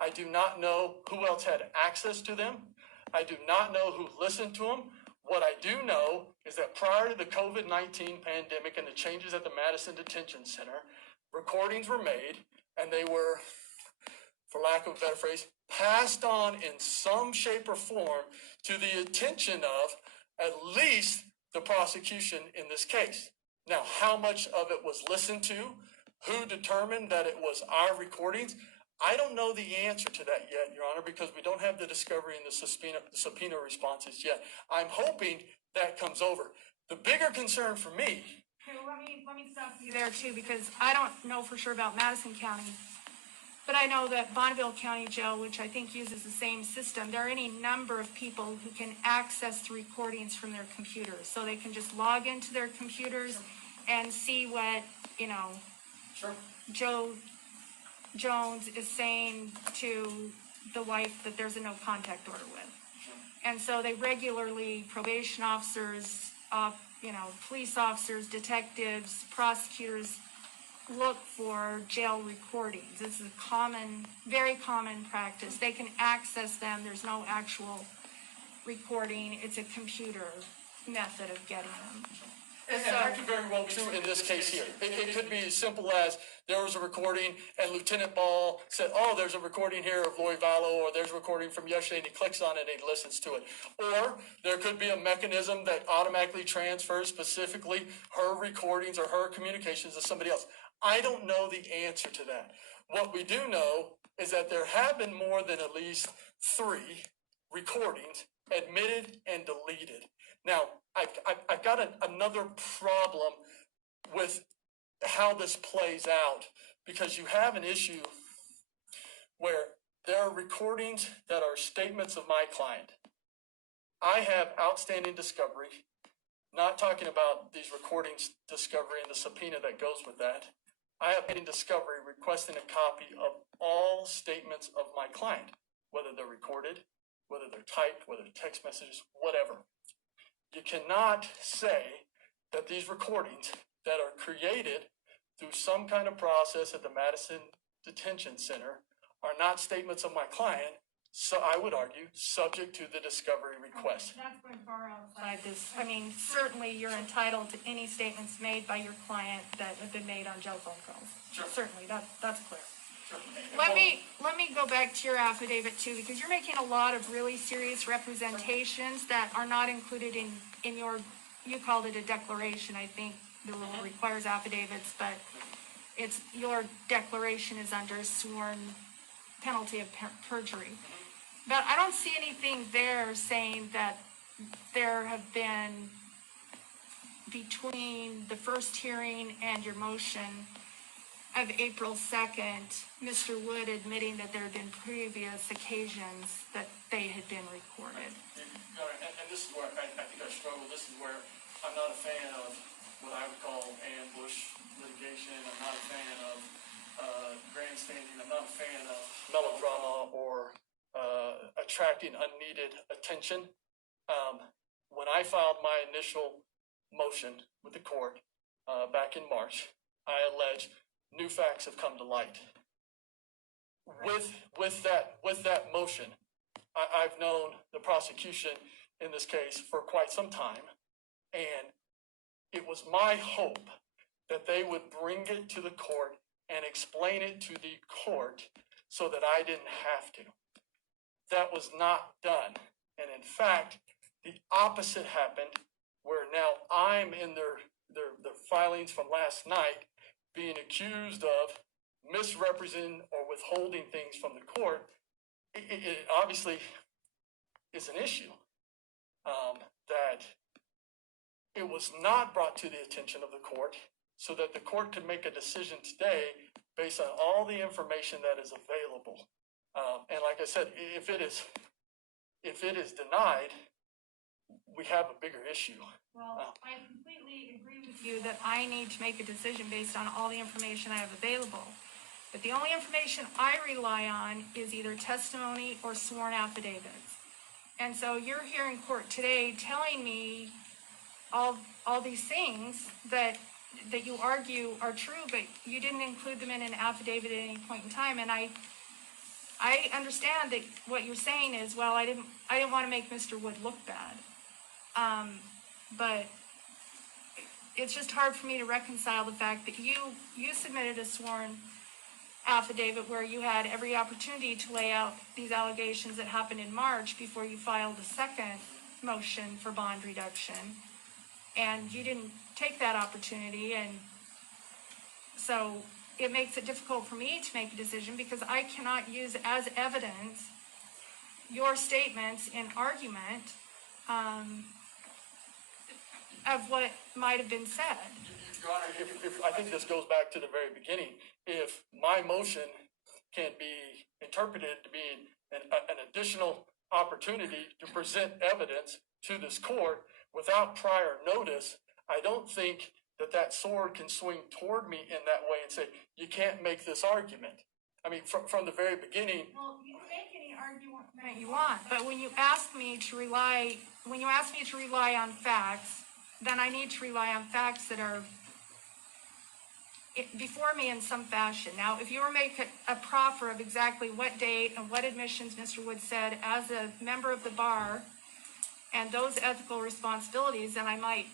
I do not know who else had access to them. I do not know who listened to them. What I do know is that prior to the COVID-19 pandemic and the changes at the Madison Detention Center, recordings were made and they were, for lack of a better phrase, passed on in some shape or form to the attention of at least the prosecution in this case. Now, how much of it was listened to? Who determined that it was our recordings? I don't know the answer to that yet, Your Honor, because we don't have the discovery and the subpoena responses yet. I'm hoping that comes over. The bigger concern for me. Okay, well, let me stop you there too, because I don't know for sure about Madison County, but I know that Bonneville County Jail, which I think uses the same system, there are any number of people who can access the recordings from their computers. So they can just log into their computers and see what, Sure. Joe Jones is saying to the wife that there's a no contact order with. And so they regularly, probation officers, police officers, detectives, prosecutors, look for jail recordings. This is a very common practice. They can access them. There's no actual recording. It's a computer method of getting them. And that could very well be true in this case here. It could be as simple as there was a recording and Lieutenant Ball said, oh, there's a recording here of Lori Vallow, or there's a recording from yesterday, and he clicks on it and he listens to it. Or there could be a mechanism that automatically transfers specifically her recordings or her communications to somebody else. I don't know the answer to that. What we do know is that there have been more than at least 3 recordings admitted and deleted. Now, I've got another problem with how this plays out, because you have an issue where there are recordings that are statements of my client. I have outstanding discovery, not talking about these recordings discovery and the subpoena that goes with that. I have in discovery requesting a copy of all statements of my client, whether they're recorded, whether they're typed, whether they're text messages, whatever. You cannot say that these recordings that are created through some kind of process at the Madison Detention Center are not statements of my client, so I would argue, subject to the discovery request. That's going far outside this. I mean, certainly you're entitled to any statements made by your client that have been made on jail phone calls. Sure. Certainly, that's clear. Sure. Let me go back to your affidavit too, because you're making a lot of really serious representations that are not included in your, you called it a declaration. I think the rule requires affidavits, but your declaration is under sworn penalty of perjury. But I don't see anything there saying that there have been, between the first hearing and your motion of April 2nd, Mr. Wood admitting that there had been previous occasions that they had been recorded. And this is where I think I struggle. This is where I'm not a fan of what I would call ambush litigation. I'm not a fan of grandstanding. I'm not a fan of melodrama or attracting unneeded attention. When I filed my initial motion with the court back in March, I alleged new facts have come to light. With that motion, I've known the prosecution in this case for quite some time, and it was my hope that they would bring it to the court and explain it to the court so that I didn't have to. That was not done. And in fact, the opposite happened, where now I'm in their filings from last night being accused of misrepresenting or withholding things from the court. It obviously is an issue that it was not brought to the attention of the court so that the court could make a decision today based on all the information that is available. And like I said, if it If it is denied, we have a bigger issue. Well, I completely agree with you that I need to make a decision based on all the information I have available. But the only information I rely on is either testimony or sworn affidavits. And so you're here in court today telling me all these things that you argue are true, but you didn't include them in an affidavit at any point in time. And I understand that what you're saying is, well, I didn't want to make Mr. Wood look bad. But it's just hard for me to reconcile the fact that you submitted a sworn affidavit where you had every opportunity to lay out these allegations that happened in March before you filed a second motion for bond reduction. And you didn't take that opportunity, and so it makes it difficult for me to make a decision because I cannot use as evidence your statements in argument of what might have been said. Your Honor, if I think this goes back to the very beginning. If my motion can be interpreted to be an additional opportunity to present evidence to this court without prior notice, I don't think that sword can swing toward me in that way and say, you can't make this argument. I mean, from the very beginning. Well, you can make any argument you want, but when you ask me to rely on facts, then I need to rely on facts that are before me in some fashion. Now, if you were to make a proffer of exactly what date and what admissions Mr. Wood said as a member of the bar and those ethical responsibilities, then I might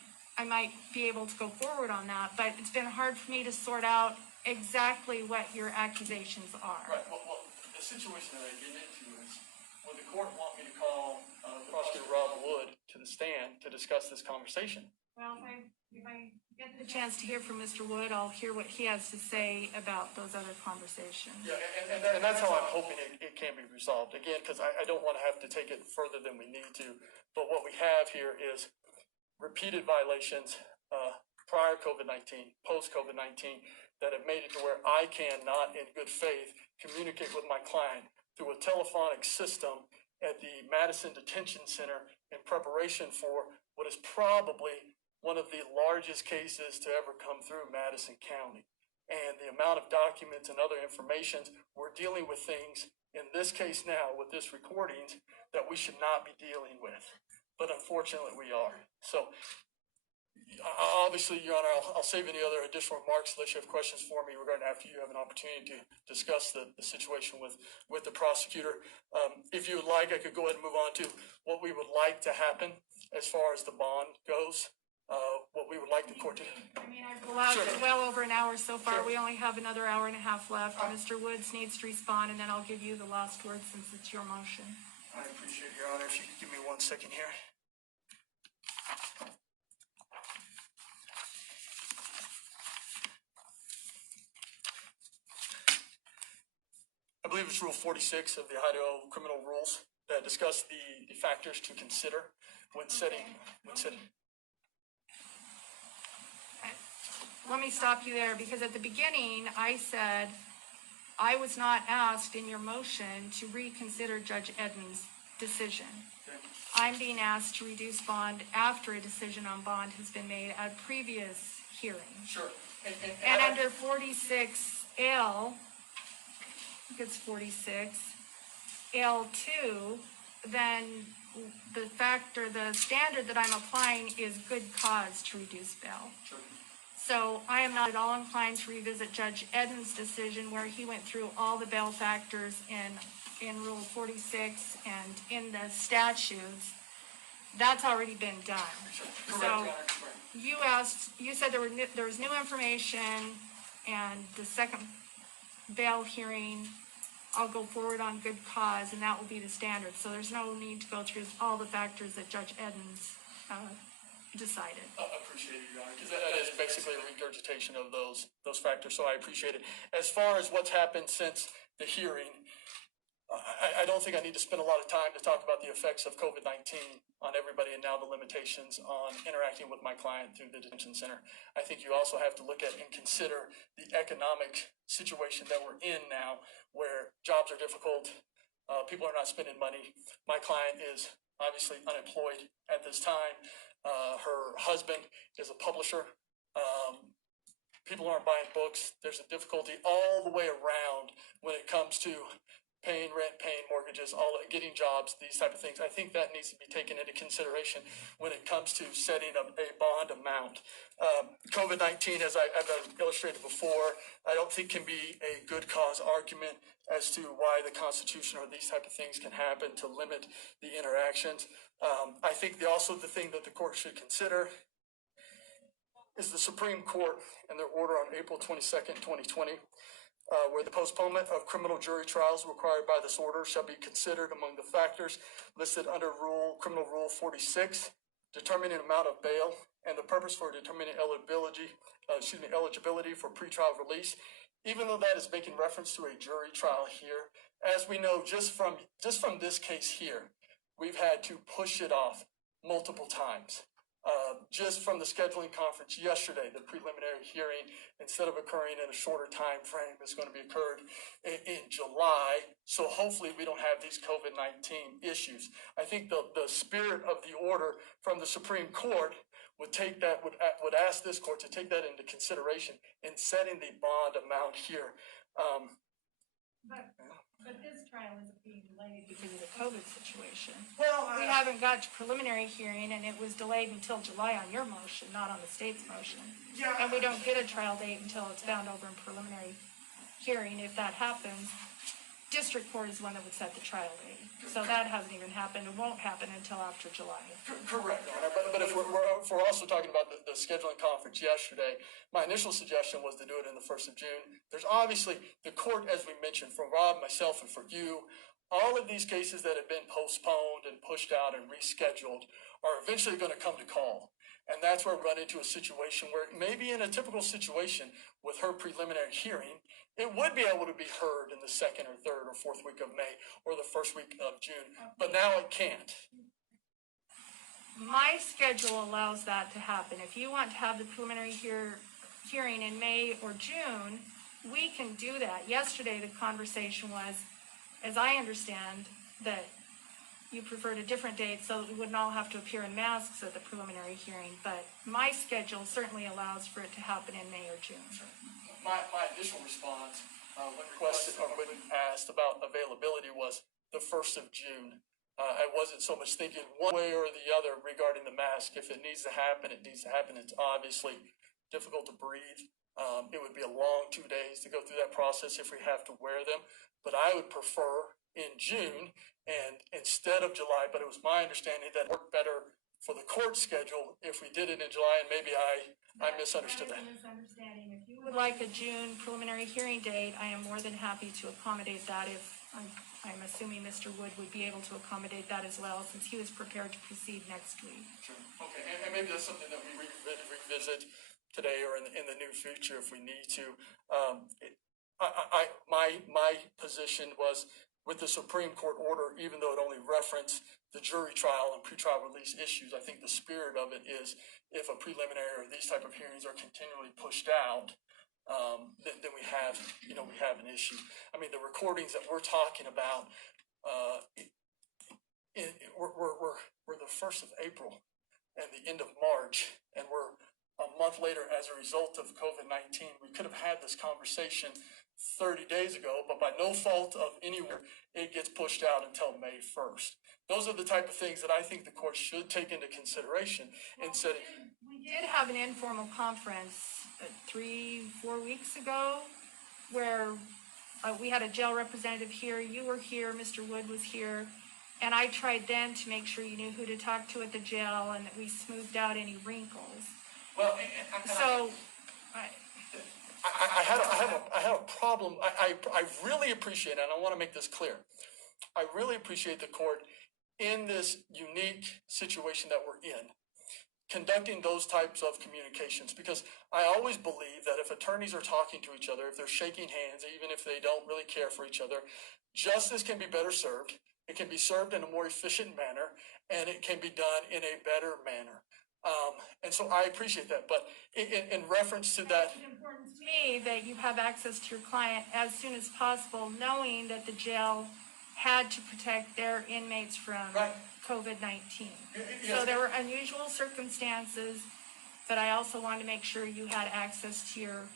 be able to go forward on that. But it's been hard for me to sort out exactly what your accusations are. Right. Well, the situation that I get into is, would the court want me to call Prosecutor Rob Wood to the stand to discuss this conversation? Well, if I get the chance to hear from Mr. Wood, I'll hear what he has to say about those other conversations. Yeah, and that's how I'm hoping it can be resolved. Again, because I don't want to have to take it further than we need to. But what we have here is repeated violations prior COVID-19, post-COVID-19, that have made it to where I cannot, in good faith, communicate with my client through a telephonic system at the Madison Detention Center in preparation for what is probably one of the largest cases to ever come through Madison County. And the amount of documents and other information, we're dealing with things in this case now with this recordings that we should not be dealing with. But unfortunately we are. So obviously, Your Honor, I'll save any other additional remarks unless you have questions for me regarding after you have an opportunity to discuss the situation with the prosecutor. If you would like, I could go ahead and move on to what we would like to happen as far as the bond goes. What we would like the court to do. I mean, I've allowed Sure. well over an hour so far. Sure. We only have another hour and a half left. Mr. Woods needs to respond, and then I'll give you the last word since it's your motion. I appreciate it, Your Honor. If you could give me 1 second here. I believe it's Rule 46 of the Idaho Criminal Rules that discuss the factors to consider when setting. Let me stop you there, because at the beginning, I said I was not asked in your motion to reconsider Judge Eden's decision. Okay. I'm being asked to reduce bond after a decision on bond has been made at a previous hearing. Sure. And under 46L, I think it's 46, L2, then the standard that I'm applying is good cause to reduce bail. Sure. So I am not at all inclined to revisit Judge Eden's decision where he went through all the bail factors in Rule 46 and in the statutes. That's already been done. Correct, So Your Honor. you said there was new information, and the second bail hearing, I'll go forward on good cause, and that will be the standard. So there's no need to go through all the factors that Judge Eden's decided. I appreciate it, Your Honor, because that is basically a regurgitation of those factors, so I appreciate it. As far as what's happened since the hearing, I don't think I need to spend a lot of time to talk about the effects of COVID-19 on everybody and now the limitations on interacting with my client through the detention center. I think you also have to look at and consider the economic situation that we're in now, where jobs are difficult, People are not spending money. My client is obviously unemployed at this time. Her husband is a publisher. People aren't buying books. There's a difficulty all the way around when it comes to paying rent, paying mortgages, getting jobs, these type of things. I think that needs to be taken into consideration when it comes to setting up a bond amount. COVID-19, as I've illustrated before, I don't think can be a good cause argument as to why the Constitution or these type of things can happen to limit the interactions. I think also the thing that the court should consider is the Supreme Court and their order on April 22nd, 2020, where the postponement of criminal jury trials required by this order shall be considered among the factors listed under Criminal Rule 46, determining amount of bail and the purpose for determining eligibility for pretrial release. Even though that is making reference to a jury trial here, as we know just from this case here, we've had to push it off multiple times. Just from the scheduling conference yesterday, the preliminary hearing, instead of occurring in a shorter time frame, is going to be occurred in July. So hopefully we don't have these COVID-19 issues. I think the spirit of the order from the Supreme Court would ask this court to take that into consideration in setting the bond amount here. But this trial isn't being delayed because of the COVID situation. Well, We haven't got to preliminary hearing, and it was delayed until July on your motion, not on the state's motion. Yeah. And we don't get a trial date until it's bound over in preliminary hearing. If that happens, district court is the one that would set the trial date. So that hasn't even happened. It won't happen until after July. Correct, Your Honor. But if we're also talking about the scheduling conference yesterday, my initial suggestion was to do it in the 1st of June. There's obviously the court, as we mentioned, for Rob, myself, and for you, all of these cases that have been postponed and pushed out and rescheduled are eventually going to come to call. And that's where we run into a situation where maybe in a typical situation with her preliminary hearing, it would be able to be heard in the 2nd or 3rd or 4th week of May or the 1st week of June, but now it can't. My schedule allows that to happen. If you want to have the preliminary hearing in May or June, we can do that. Yesterday, the conversation was, as I understand, that you preferred a different date so that we wouldn't all have to appear in masks at the preliminary hearing. But my schedule certainly allows for it to happen in May or June. My initial response when requested or when asked about availability was the 1st of June. I wasn't so much thinking one way or the other regarding the mask. If it needs to happen, it needs to happen. It's obviously difficult to breathe. It would be a long 2 days to go through that process if we have to wear them. But I would prefer in June and instead of July, but it was my understanding that it worked better for the court schedule if we did it in July, and maybe I misunderstood that. Misunderstanding. If you would like a June preliminary hearing date, I am more than happy to accommodate that. If I'm assuming Mr. Wood would be able to accommodate that as well, since he was prepared to proceed next week. Sure. Okay, and maybe that's something that we revisit today or in the near future if we need to. My position was with the Supreme Court order, even though it only referenced the jury trial and pretrial release issues, I think the spirit of it is if a preliminary or these type of hearings are continually pushed out, then we have an issue. I mean, the recordings that we're talking about, we're the 1st of April and the end of March, and we're a month later as a result of COVID-19. We could have had this conversation 30 days ago, but by no fault of anyone, it gets pushed out until May 1st. Those are the type of things that I think the court should take into consideration in setting. We did have an informal conference 3-4 weeks ago where we had a jail representative here, you were here, Mr. Wood was here, and I tried then to make sure you knew who to talk to at the jail and that we smoothed out any wrinkles. Well, I had a problem. I really appreciate, and I want to make this clear, I really appreciate the court in this unique situation that we're in, conducting those types of communications, because I always believe that if attorneys are talking to each other, if they're shaking hands, even if they don't really care for each other, justice can be better served. It can be served in a more efficient manner, and it can be done in a better manner. And so I appreciate that. But in reference to that, It's important to me that you have access to your client as soon as possible, knowing that the jail had to protect their inmates from Right. COVID-19. Yes. So there were unusual circumstances, but I also wanted to make sure you had access to your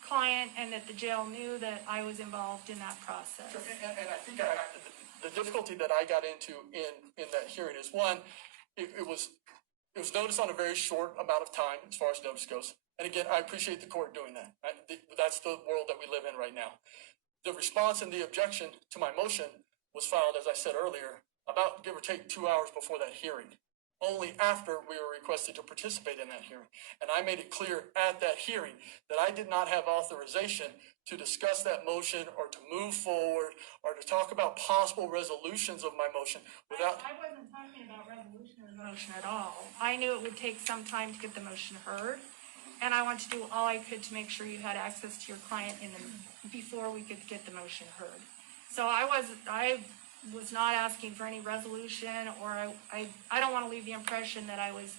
client and that the jail knew that I was involved in that process. Sure. And I think the difficulty that I got into in that hearing is, one, it was noticed on a very short amount of time as far as notice goes. And again, I appreciate the court doing that. That's the world that we live in right now. The response and the objection to my motion was filed, as I said earlier, about give or take 2 hours before that hearing. Only after we were requested to participate in that hearing. And I made it clear at that hearing that I did not have authorization to discuss that motion or to move forward or to talk about possible resolutions of my motion without. I wasn't talking about resolution of the motion at all. I knew it would take some time to get the motion heard, and I wanted to do all I could to make sure you had access to your client before we could get the motion heard. So I was not asking for any resolution, or I don't want to leave the impression that I was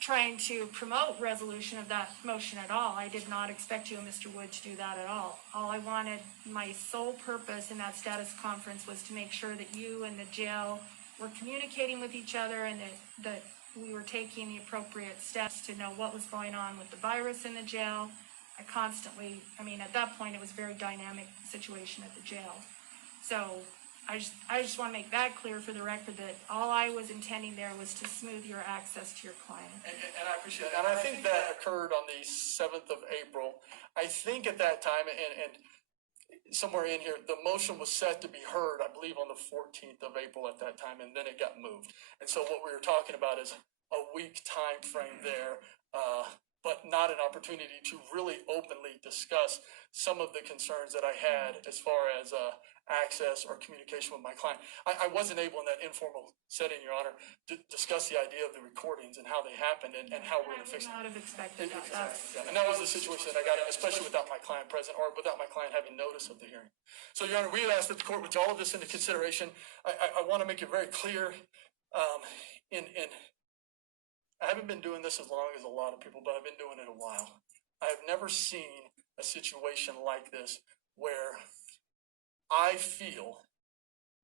trying to promote resolution of that motion at all. I did not expect you and Mr. Wood to do that at all. All I wanted, my sole purpose in that status conference was to make sure that you and the jail were communicating with each other and that we were taking the appropriate steps to know what was going on with the virus in the jail. At that point, it was a very dynamic situation at the jail. So I just want to make that clear for the record that all I was intending there was to smooth your access to your client. And I appreciate it. And I think that occurred on the 7th of April. I think at that time, and somewhere in here, the motion was set to be heard, I believe, on the 14th of April at that time, and then it got moved. And so what we were talking about is a week time frame there, but not an opportunity to really openly discuss some of the concerns that I had as far as access or communication with my client. I wasn't able in that informal setting, Your Honor, to discuss the idea of the recordings and how they happened and how we're going to fix it. I would not have expected that. Yeah, and that was the situation that I got in, especially without my client present or without my client having notice of the hearing. So, Your Honor, we had asked that the court would take all of this into consideration. I want to make it very clear. I haven't been doing this as long as a lot of people, but I've been doing it a while. I have never seen a situation like this where I feel,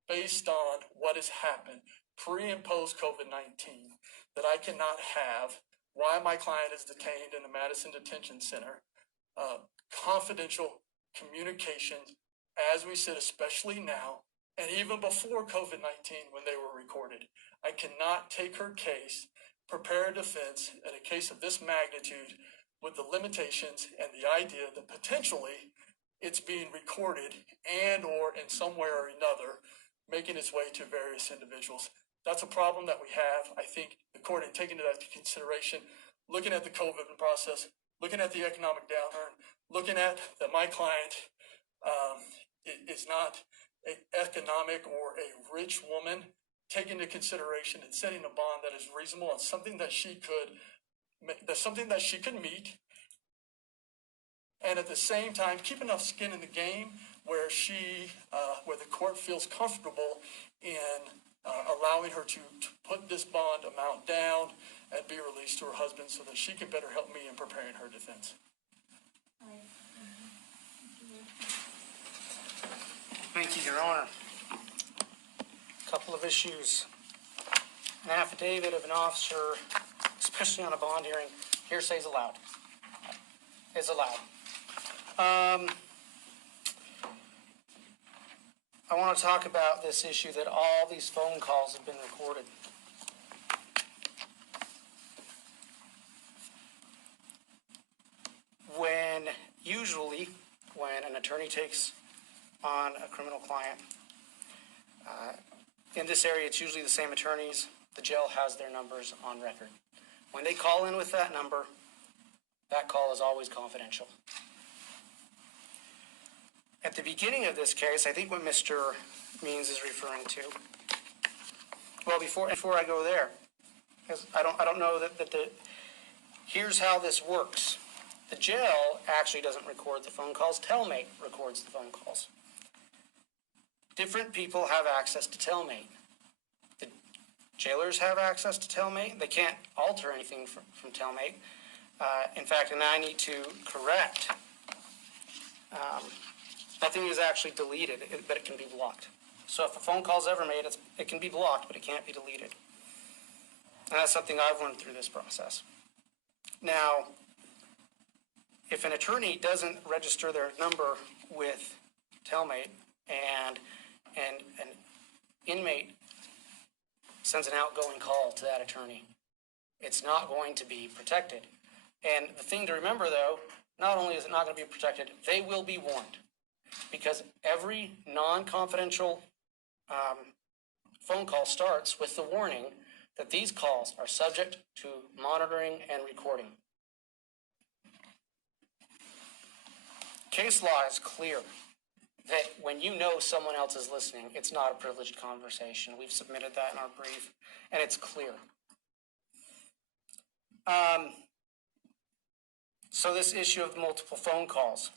based on what has happened pre and post COVID-19, that I cannot have why my client is detained in the Madison Detention Center, confidential communications as we sit, especially now, and even before COVID-19 when they were recorded. I cannot take her case, prepare a defense in a case of this magnitude with the limitations and the idea that potentially it's being recorded and or in some way or another making its way to various individuals. That's a problem that we have. I think the court had taken that into consideration, looking at the COVID process, looking at the economic downturn, looking at that my client is not an economic or a rich woman, taking into consideration and setting a bond that is reasonable and something that she could meet, and at the same time keep enough skin in the game where where the court feels comfortable in allowing her to put this bond amount down and be released to her husband so that she can better help me in preparing her defense. Thank you, Your Honor. Couple of issues. An affidavit of an officer, especially on a bond hearing, hearsay is allowed. Is allowed. I want to talk about this issue that all these phone calls have been recorded. Usually, when an attorney takes on a criminal client, in this area, it's usually the same attorneys. The jail has their numbers on record. When they call in with that number, that call is always confidential. At the beginning of this case, I think what Mr. Means is referring to. Well, before I go there, because I don't know that here's how this works. The jail actually doesn't record the phone calls. Telmate records the phone calls. Different people have access to Telmate. The jailers have access to Telmate. They can't alter anything from Telmate. In fact, and I need to correct, nothing is actually deleted, but it can be blocked. So if a phone call is ever made, it can be blocked, but it can't be deleted. And that's something I've learned through this process. Now, if an attorney doesn't register their number with Telmate and an inmate sends an outgoing call to that attorney, it's not going to be protected. And the thing to remember, though, not only is it not going to be protected, they will be warned. Because every non-confidential phone call starts with the warning that these calls are subject to monitoring and recording. Case law is clear that when you know someone else is listening, it's not a privileged conversation. We've submitted that in our brief, and it's clear. So this issue of multiple phone calls.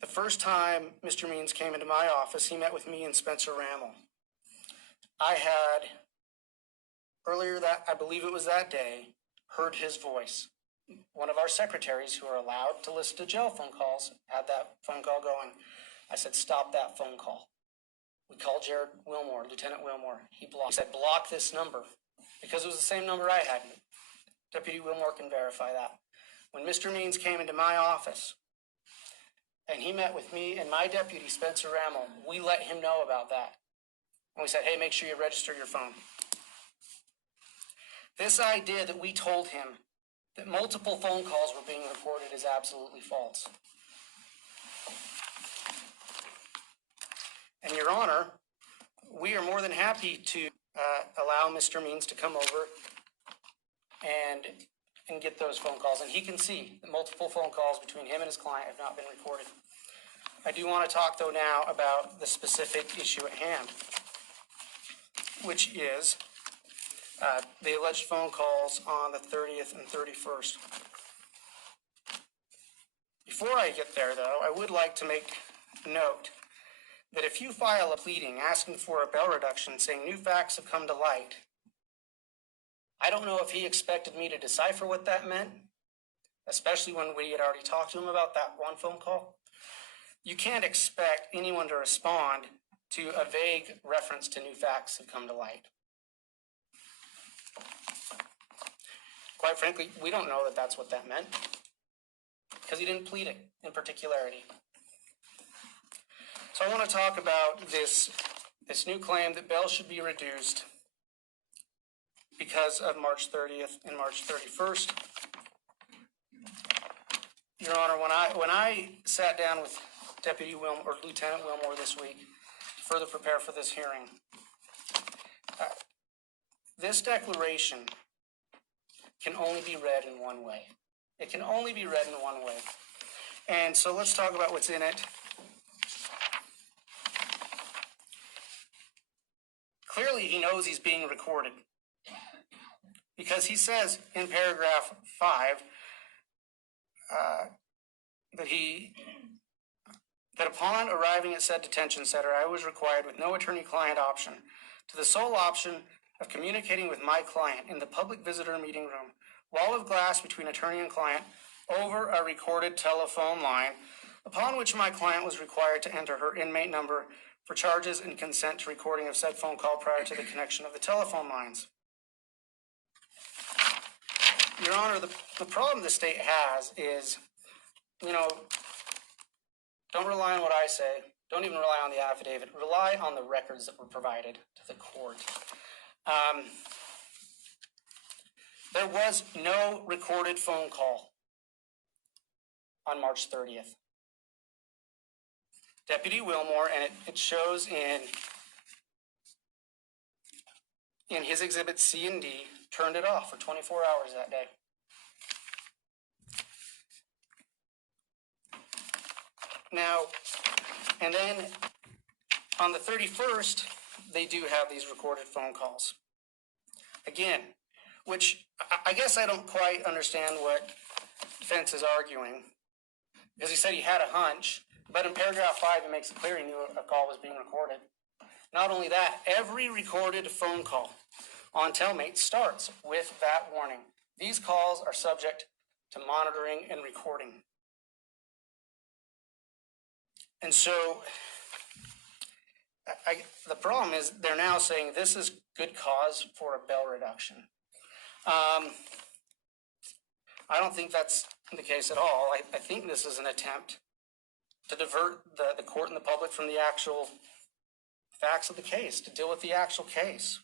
The first time Mr. Means came into my office, he met with me and Spencer Rammel. I had, earlier that, I believe it was that day, heard his voice. One of our secretaries who are allowed to listen to jail phone calls had that phone call going. I said, stop that phone call. We called Jared Wilmore, Lieutenant Wilmore. He said, block this number, because it was the same number I had. Deputy Wilmore can verify that. When Mr. Means came into my office, and he met with me and my deputy, Spencer Rammel, we let him know about that. And we said, hey, make sure you register your phone. This idea that we told him that multiple phone calls were being recorded is absolutely false. And Your Honor, we are more than happy to allow Mr. Means to come over and get those phone calls. And he can see that multiple phone calls between him and his client have not been recorded. I do want to talk, though, now about the specific issue at hand, which is the alleged phone calls on the 30th and 31st. Before I get there, though, I would like to make note that if you file a pleading asking for a bail reduction saying new facts have come to light, I don't know if he expected me to decipher what that meant, especially when we had already talked to him about that one phone call. You can't expect anyone to respond to a vague reference to new facts have come to light. Quite frankly, we don't know that that's what that meant, because he didn't plead it in particularity. So I want to talk about this new claim that bail should be reduced because of March 30th and March 31st. Your Honor, when I sat down with Deputy Wilmore, or Lieutenant Wilmore this week to further prepare for this hearing, this declaration can only be read in one way. It can only be read in one way. And so let's talk about what's in it. Clearly, he knows he's being recorded, because he says in paragraph 5 that upon arriving at said detention center, I was required with no attorney-client option to the sole option of communicating with my client in the public visitor meeting room, wall of glass between attorney and client, over a recorded telephone line, upon which my client was required to enter her inmate number for charges and consent to recording of said phone call prior to the connection of the telephone lines. Your Honor, the problem the state has is, don't rely on what I say. Don't even rely on the affidavit. Rely on the records that were provided to the court. There was no recorded phone call on March 30th. Deputy Wilmore, and it shows in his exhibit C and D, turned it off for 24 hours that day. Now, and then on the 31st, they do have these recorded phone calls. Again, which I guess I don't quite understand what defense is arguing, because he said he had a hunch, but in paragraph 5, he makes it clear he knew a call was being recorded. Not only that, every recorded phone call on Telmate starts with that warning. These calls are subject to monitoring and recording. And so the problem is they're now saying this is good cause for a bail reduction. I don't think that's the case at all. I think this is an attempt to divert the court and the public from the actual facts of the case, to deal with the actual case.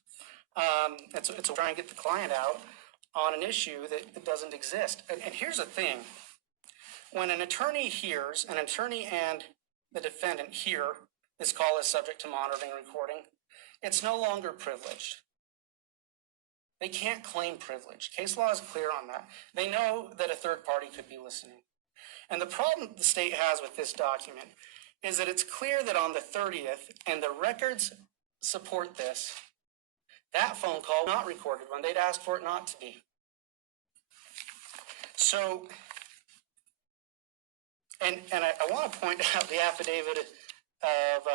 It's to try and get the client out on an issue that doesn't exist. And here's the thing. When an attorney hears, an attorney and the defendant hear this call is subject to monitoring and recording, it's no longer privileged. They can't claim privilege. Case law is clear on that. They know that a third party could be listening. And the problem the state has with this document is that it's clear that on the 30th, and the records support this, that phone call was not recorded when they'd asked for it not to be. So, and I want to point out the affidavit of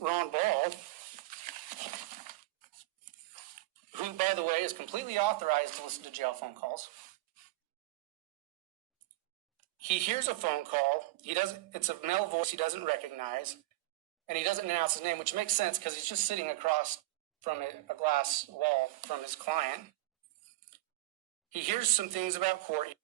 Ron Ball, who, by the way, is completely authorized to listen to jail phone calls. He hears a phone call. It's a male voice he doesn't recognize, and he doesn't announce his name, which makes sense because he's just sitting across from a glass wall from his client. He hears some things about court.